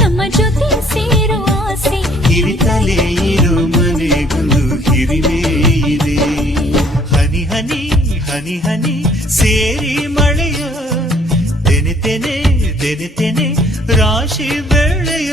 ನಮ್ಮ ಜೊತೆ ಸೇರೋ ಆಸೆ, ಹಿರಿತಲೇ ಇರೋ ಮನೆಗೊಂದು ಹಿರಿಮೆ ಇದೆ. ಹನಿ ಹನಿ ಹನಿ ಹನಿ ಸೇರಿ ಮಳೆಯ, ತೆನೆ ತೆನೆ ತೆನೆ ತೆನೆ ರಾಶಿ ಬೆಳೆಯ.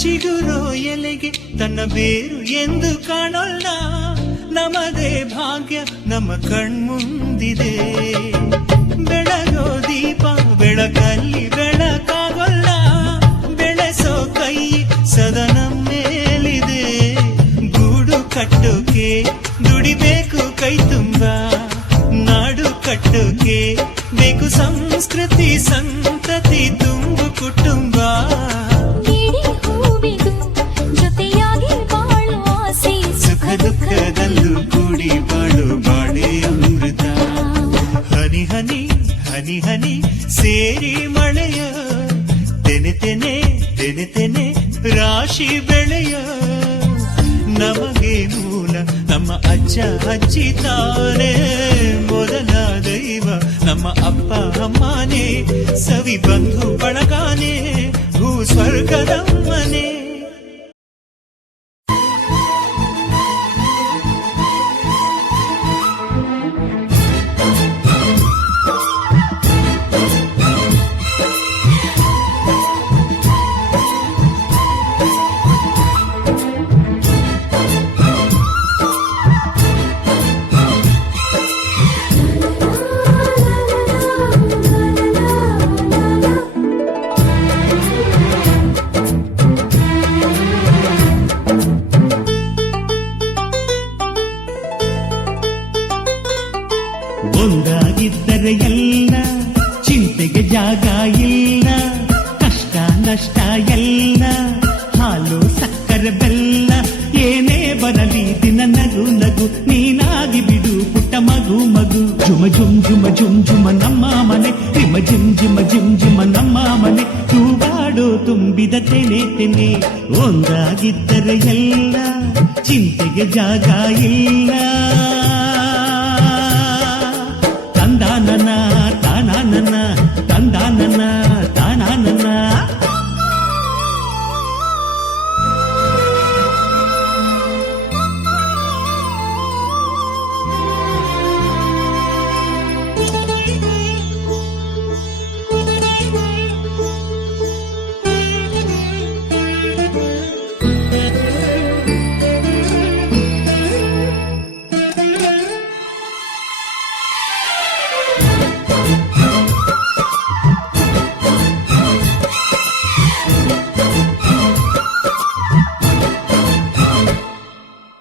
ಚಿಗುರೋ ಎಲೆಗೆ ತನ್ನ ಬೇರು ಎಂದು ಕಾಣೋಲ್ಲ, ನಮ್ಮದೇ ಭಾಗ್ಯ ನಮ್ಮ ಕಣ್ಮುಂದಿದೆ. ಬೆಳಗೋ ದೀಪ ಬೆಳಕಲ್ಲಿ ಬೆಳಕಾಗೋಲ್ಲ, ಬೆಳೆಸೋ ಕೈ ಸದಾ ನಮ್ಮೇಲಿದೆ. ಗೂಡು ಕಟ್ಟೋಕೆ ದುಡಿಬೇಕು ಕೈ ತುಂಬ, ನಾಡು ಕಟ್ಟೋಕೆ ಬೇಕು ಸಂಸ್ಕೃತಿ ಸಂತತಿ ತುಂಬು ಕುಟುಂಬ. ಜೊತೆಯಾಗಿ ಬಾಳು ಆಸೆ, ಸುಖ ದುಃಖದಲ್ಲೂ ಕೂಡಿ ಬಾಳು ಬಾಳೆ ಅಮೃತ. ಹನಿ ಹನಿ ಹನಿ ಹನಿ ಸೇರಿ ಮಳೆಯ, ತೆನೆ ತೆನೆ ತೆನೆ ತೆನೆ ರಾಶಿ ಬೆಳೆಯ. ನಮಗೆ ಮೂಲ ನಮ್ಮ ಅಜ್ಜ ಅಜ್ಜಿ ತಾರೆ, ಮೊದಲ ದೈವ ನಮ್ಮ ಅಪ್ಪ ಅಮ್ಮನೇ, ಸವಿ ಬಂಧು ಬಳಗಾನೆ ಭೂ ಸ್ವರ್ಗದಮ್ಮನೆ. ಒಂದಾಗಿದ್ದರೆ ಎಲ್ಲ, ಚಿಂತೆಗೆ ಜಾಗ ಇಲ್ಲ, ಕಷ್ಟ ನಷ್ಟ ಎಲ್ಲ, ಹಾಲು ಸಕ್ಕರೆ ಬೆಲ್ಲ, ಏನೇ ಬರಲಿ ದಿನ ನಗು ನಗು, ನೀನಾಗಿ ಬಿಡು ಪುಟ್ಟ ಮಗು ಮಗು. ಜುಮ ಜುಮ್ ಜುಮ ಜುಮ್ ಜುಮ ನಮ್ಮ ಮನೆ, ರಿಮ ಜಿಮ್ ಜಿಮ ಜಿಮ್ ಜಿಮ ನಮ್ಮ ಮನೆ, ತೂಗಾಡೋ ತುಂಬಿದ ತೆನೆ ತೆನೆ. ಒಂದಾಗಿದ್ದರೆ ಎಲ್ಲ, ಚಿಂತೆಗೆ ಜಾಗ ಇಲ್ಲ. ತಂದಾನನ ತಾನಾನನ ತಂದಾನನ ತಾನಾನನ.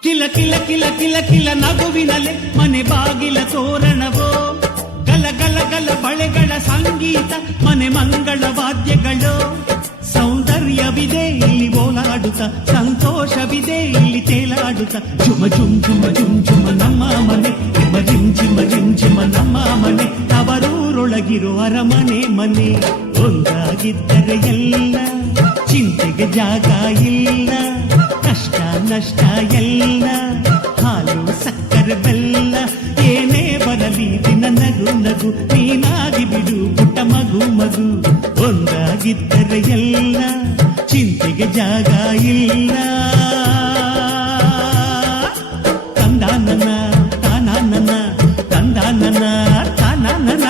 ಕಿಲ ಕಿಲ ಕಿಲ ಕಿಲ ಕಿಲ ನಗುವಿನಲೆ ಮನೆ ಬಾಗಿಲ ತೋರಣವೋ, ಗಲ ಗಲ ಗಲ ಬಳೆಗಳ ಸಂಗೀತ ಮನೆ ಮಂಗಳ ವಾದ್ಯಗಳು. ಸೌಂದರ್ಯವಿದೆ ಇಲ್ಲಿ ಓಲಾಡುತ್ತ, ಸಂತೋಷವಿದೆ ಇಲ್ಲಿ ತೇಲಾಡುತ್ತ. ಜುಮ ಜುಮ್ ಜುಮ ಜುಮ್ ಜುಮ ನಮ್ಮ ಮನೆ, ರಿಮ ಜಿಮ್ ಜಿಮ ಜಿಮ್ ಜಿಮ ನಮ್ಮ ಮನೆ, ತವರೂರೊಳಗಿರೋ ಅರಮನೆ ಮನೆ. ಒಂದಾಗಿದ್ದರೆ ಎಲ್ಲ, ಚಿಂತೆಗೆ ಜಾಗ ಇಲ್ಲ, ಕಷ್ಟ ನಷ್ಟ ಎಲ್ಲ, ಹಾಲು ಸಕ್ಕರೆ ಬೆಲ್ಲ, ಏನೇ ಬರಲಿ ದಿನ ನಗು ನಗು, ನೀನಾಗಿ ಬಿಡು ಪುಟ್ಟ ಮಗು ಮಗು. ಒಂದಾಗಿದ್ದರೆ ಎಲ್ಲ, ಜಾಗ ಇಲ್ಲ. ತಂದಾನನ ತಾನಾನನ ತಂದಾನನ ತಾನಾನನ.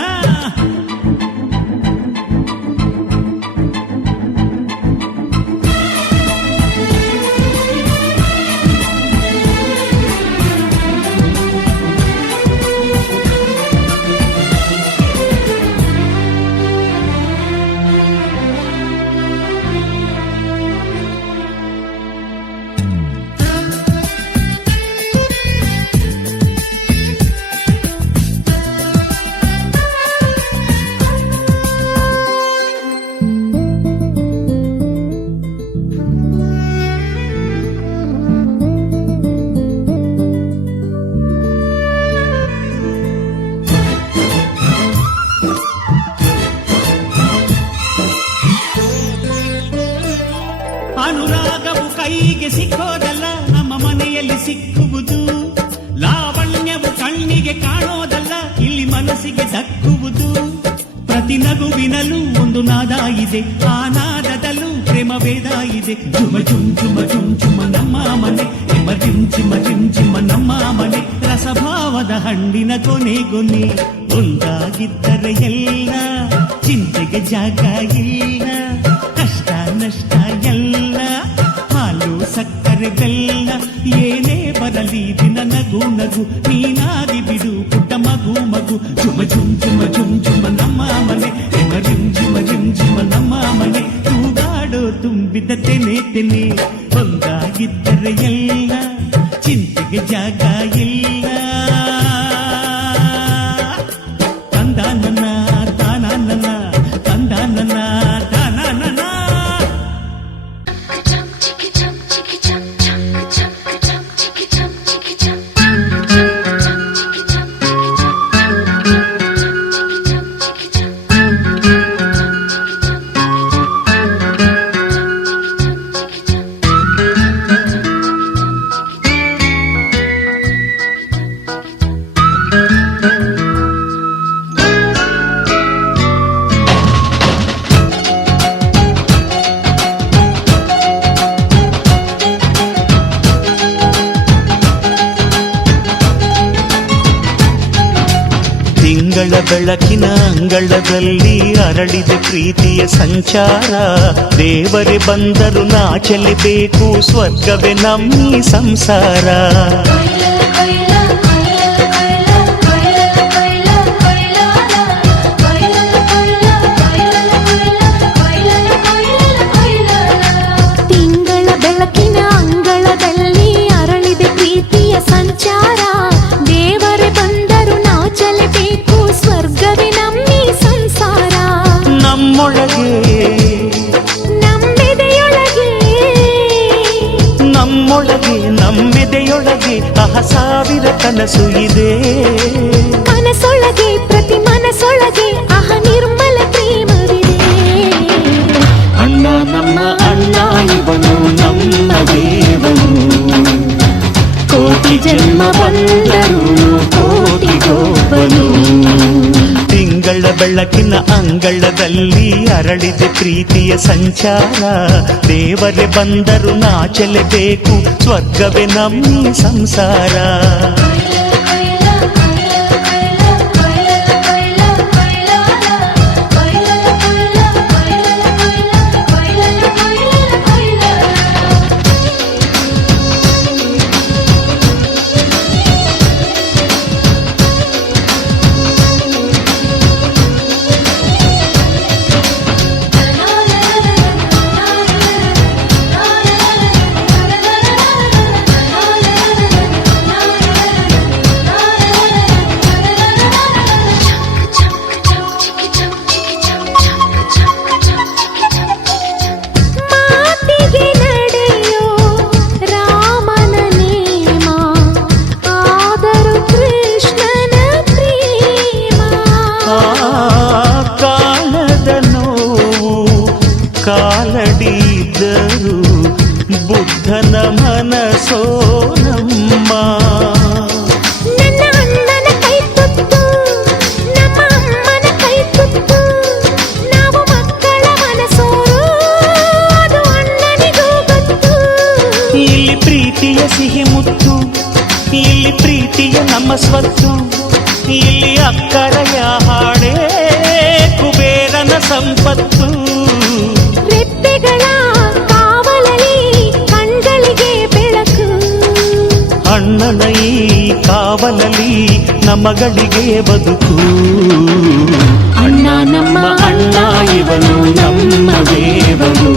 ಅನುರಾಗವು ಕೈಗೆ ಸಿಕ್ಕೋದಲ್ಲ, ನಮ್ಮ ಮನೆಯಲ್ಲಿ ಸಿಕ್ಕುವುದು. ಲಾವಣ್ಯವು ಕಣ್ಣಿಗೆ ಕಾಣೋದಲ್ಲ, ಇಲ್ಲಿ ಮನಸ್ಸಿಗೆ ದಕ್ಕುವುದು. ಪ್ರತಿ ನಗುವಿನಲ್ಲೂ ಒಂದು ನಾದ ಇದೆ, ಆ ನಾದದಲ್ಲೂ ಪ್ರೇಮ ವೇದ ಇದೆ. ಜುಮ ಜುಮ್ ಜುಮ ಜುಮ್ ಜುಮ ನಮ್ಮ ಮನೆ, ಎಮ ಜಿಮ್ ಜಿಮ ಜಿಮ್ ಜಿಮ ನಮ್ಮ ಮನೆ. ರಸಭಾವದ ಹಣ್ಣಿನ ಕೊನೆ ಒಂದಾಗಿದ್ದರೆ ಎಲ್ಲ, ಚಿಂತೆಗೆ ಜಾಗ ಇಲ್ಲ. ಕಷ್ಟ ನಷ್ಟ ಎಲ್ಲ, ಹಾಲು ಸಕ್ಕರೆ ಬೆಲ್ಲ, ಏನೇ ಬರಲಿ ದಿನ ನಗು ನಗು. ನೀನಾಗಿ ಬಿಡು ಪುಟ್ಟ ಮಗು ಮಗು. ಜುಮ ಜುಮ್ ಜುಮ ಜುಮ್ ಜುಮ ನಮ್ಮ ಮನೆ, ಎಮ ಜಿಮ್ ಜಿಮ ಜಿಮ್ ಜಿಮ ನಮ್ಮ ಮನೆ. ತೂಗಾಡೋ ತುಂಬಿದ ತೆನೆ ಒಂದಾಗಿದ್ದರೆ ಎಲ್ಲ, ಚಿಂತೆಗೆ ಜಾಗ ಇಲ್ಲ. ತಂದಾನನ ತಾನಾನನ ತಂದಾನನ ತಾನಾನನ. ತಿಂಗಳ ಬೆಳಕಿನ ಅಂಗಳದಲ್ಲಿ ಅರಳಿದ ಪ್ರೀತಿಯ ಸಂಚಾರ. ದೇವರೇ ಬಂದರು ನಾಚಲೇಬೇಕು, ಸ್ವರ್ಗವೇ ನಮ್ಮಿ ಸಂಸಾರ. ತಿಂಗಳ ಬೆಳಕಿನ ಅಂಗಳದಲ್ಲಿ ಅರಳಿದ ಪ್ರೀತಿಯ ಸಂಚಾರ. ದೇವರೇ ಬಂದರು ನಾಚಲೇಬೇಕು, ಸ್ವರ್ಗವೇ ನಮ್ಮಿ ಸಂಸಾರ. ನಮ್ಮೊಳಗೆ ನಮ್ಮೆದೆಯೊಳಗೆ ನಮ್ಮೆದೆಯೊಳಗೆ ಸಾವಿರ ಕನಸು ಇದೆ. ಕನಸೊಳಗೆ ಪ್ರತಿ ಮನಸೊಳಗೆ ನಿರ್ಮಲ ಪ್ರೇಮವಿದೆ. ಅಣ್ಣ ನಮ್ಮ ಅಣ್ಣ ಇವನು ನಮ್ಮ ದೇವನು, ಕೋಟಿ ಜನ್ಮ ಬಂದರು ಕೋಟಿಗೊಬ್ಬನು. ತಿಂಗಳ ಬೆಳಕಿನ ಅಂಗಳದಲ್ಲಿ ಅರಳಿದ ಪ್ರೀತಿಯ ಸಂಚಾರ. ದೇವರೇ ಬಂದರು ನಾಚಲೇಬೇಕು, ಸ್ವರ್ಗವೇ ನಮ್ಮಿ ಸಂಸಾರ. ಇಲ್ಲಿ ಪ್ರೀತಿಯ ನಮ್ಮ ಸ್ವತ್ತು, ಇಲ್ಲಿ ಅಕ್ಕರೆಯ ಹಾಡೇ ಕುಬೇರನ ಸಂಪತ್ತು. ರೆಪ್ಪೆಗಳ ಕಾವಲಲ್ಲಿ ಕಣ್ಗಳಿಗೆ ಬೆಳಕು, ಅಣ್ಣನ ಈ ಕಾವಲಲ್ಲಿ ನಮಗಳಿಗೆ ಬದುಕು. ಅಣ್ಣ ನಮ್ಮ ಅಣ್ಣ ಇವನು ನಮ್ಮ ದೇವರು,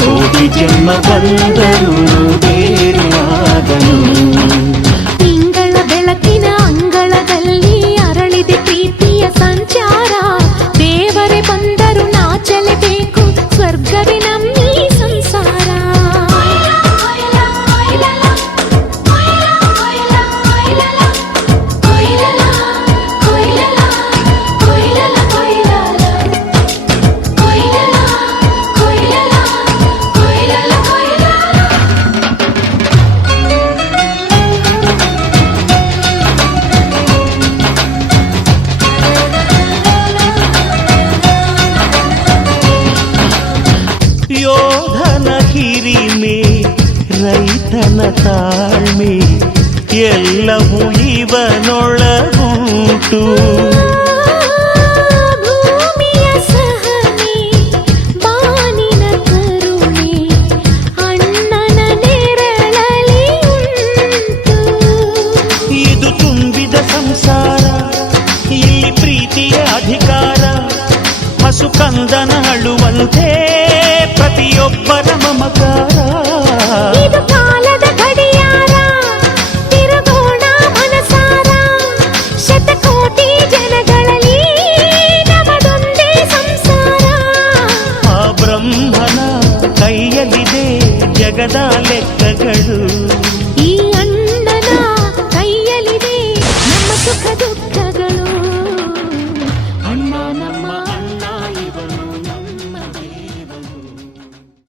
ಕೋಟಿ ಜನ್ಮ ಬಂದರು ಬೇರೆಯಾದನು. ತಿಂಗಳ ಬೆಳಕಿನ ಅಂಗಳದಲ್ಲಿ ಅರಳಿದೆ ಪ್ರೀತಿಯ ಸಂಚಾರ. ದೇವರೇ ಬಂದರು ನಾಚಲೇಬೇಕು, ಸ್ವರ್ಗವೇ ನಮ್ಮೀ ಸಂಸಾರ. ಯೋಧನ ಹಿರಿಮೆ, ರೈತನ ತಾಳ್ಮೆ, ಎಲ್ಲವೂ ಇವನೊಳಗುಂಟು.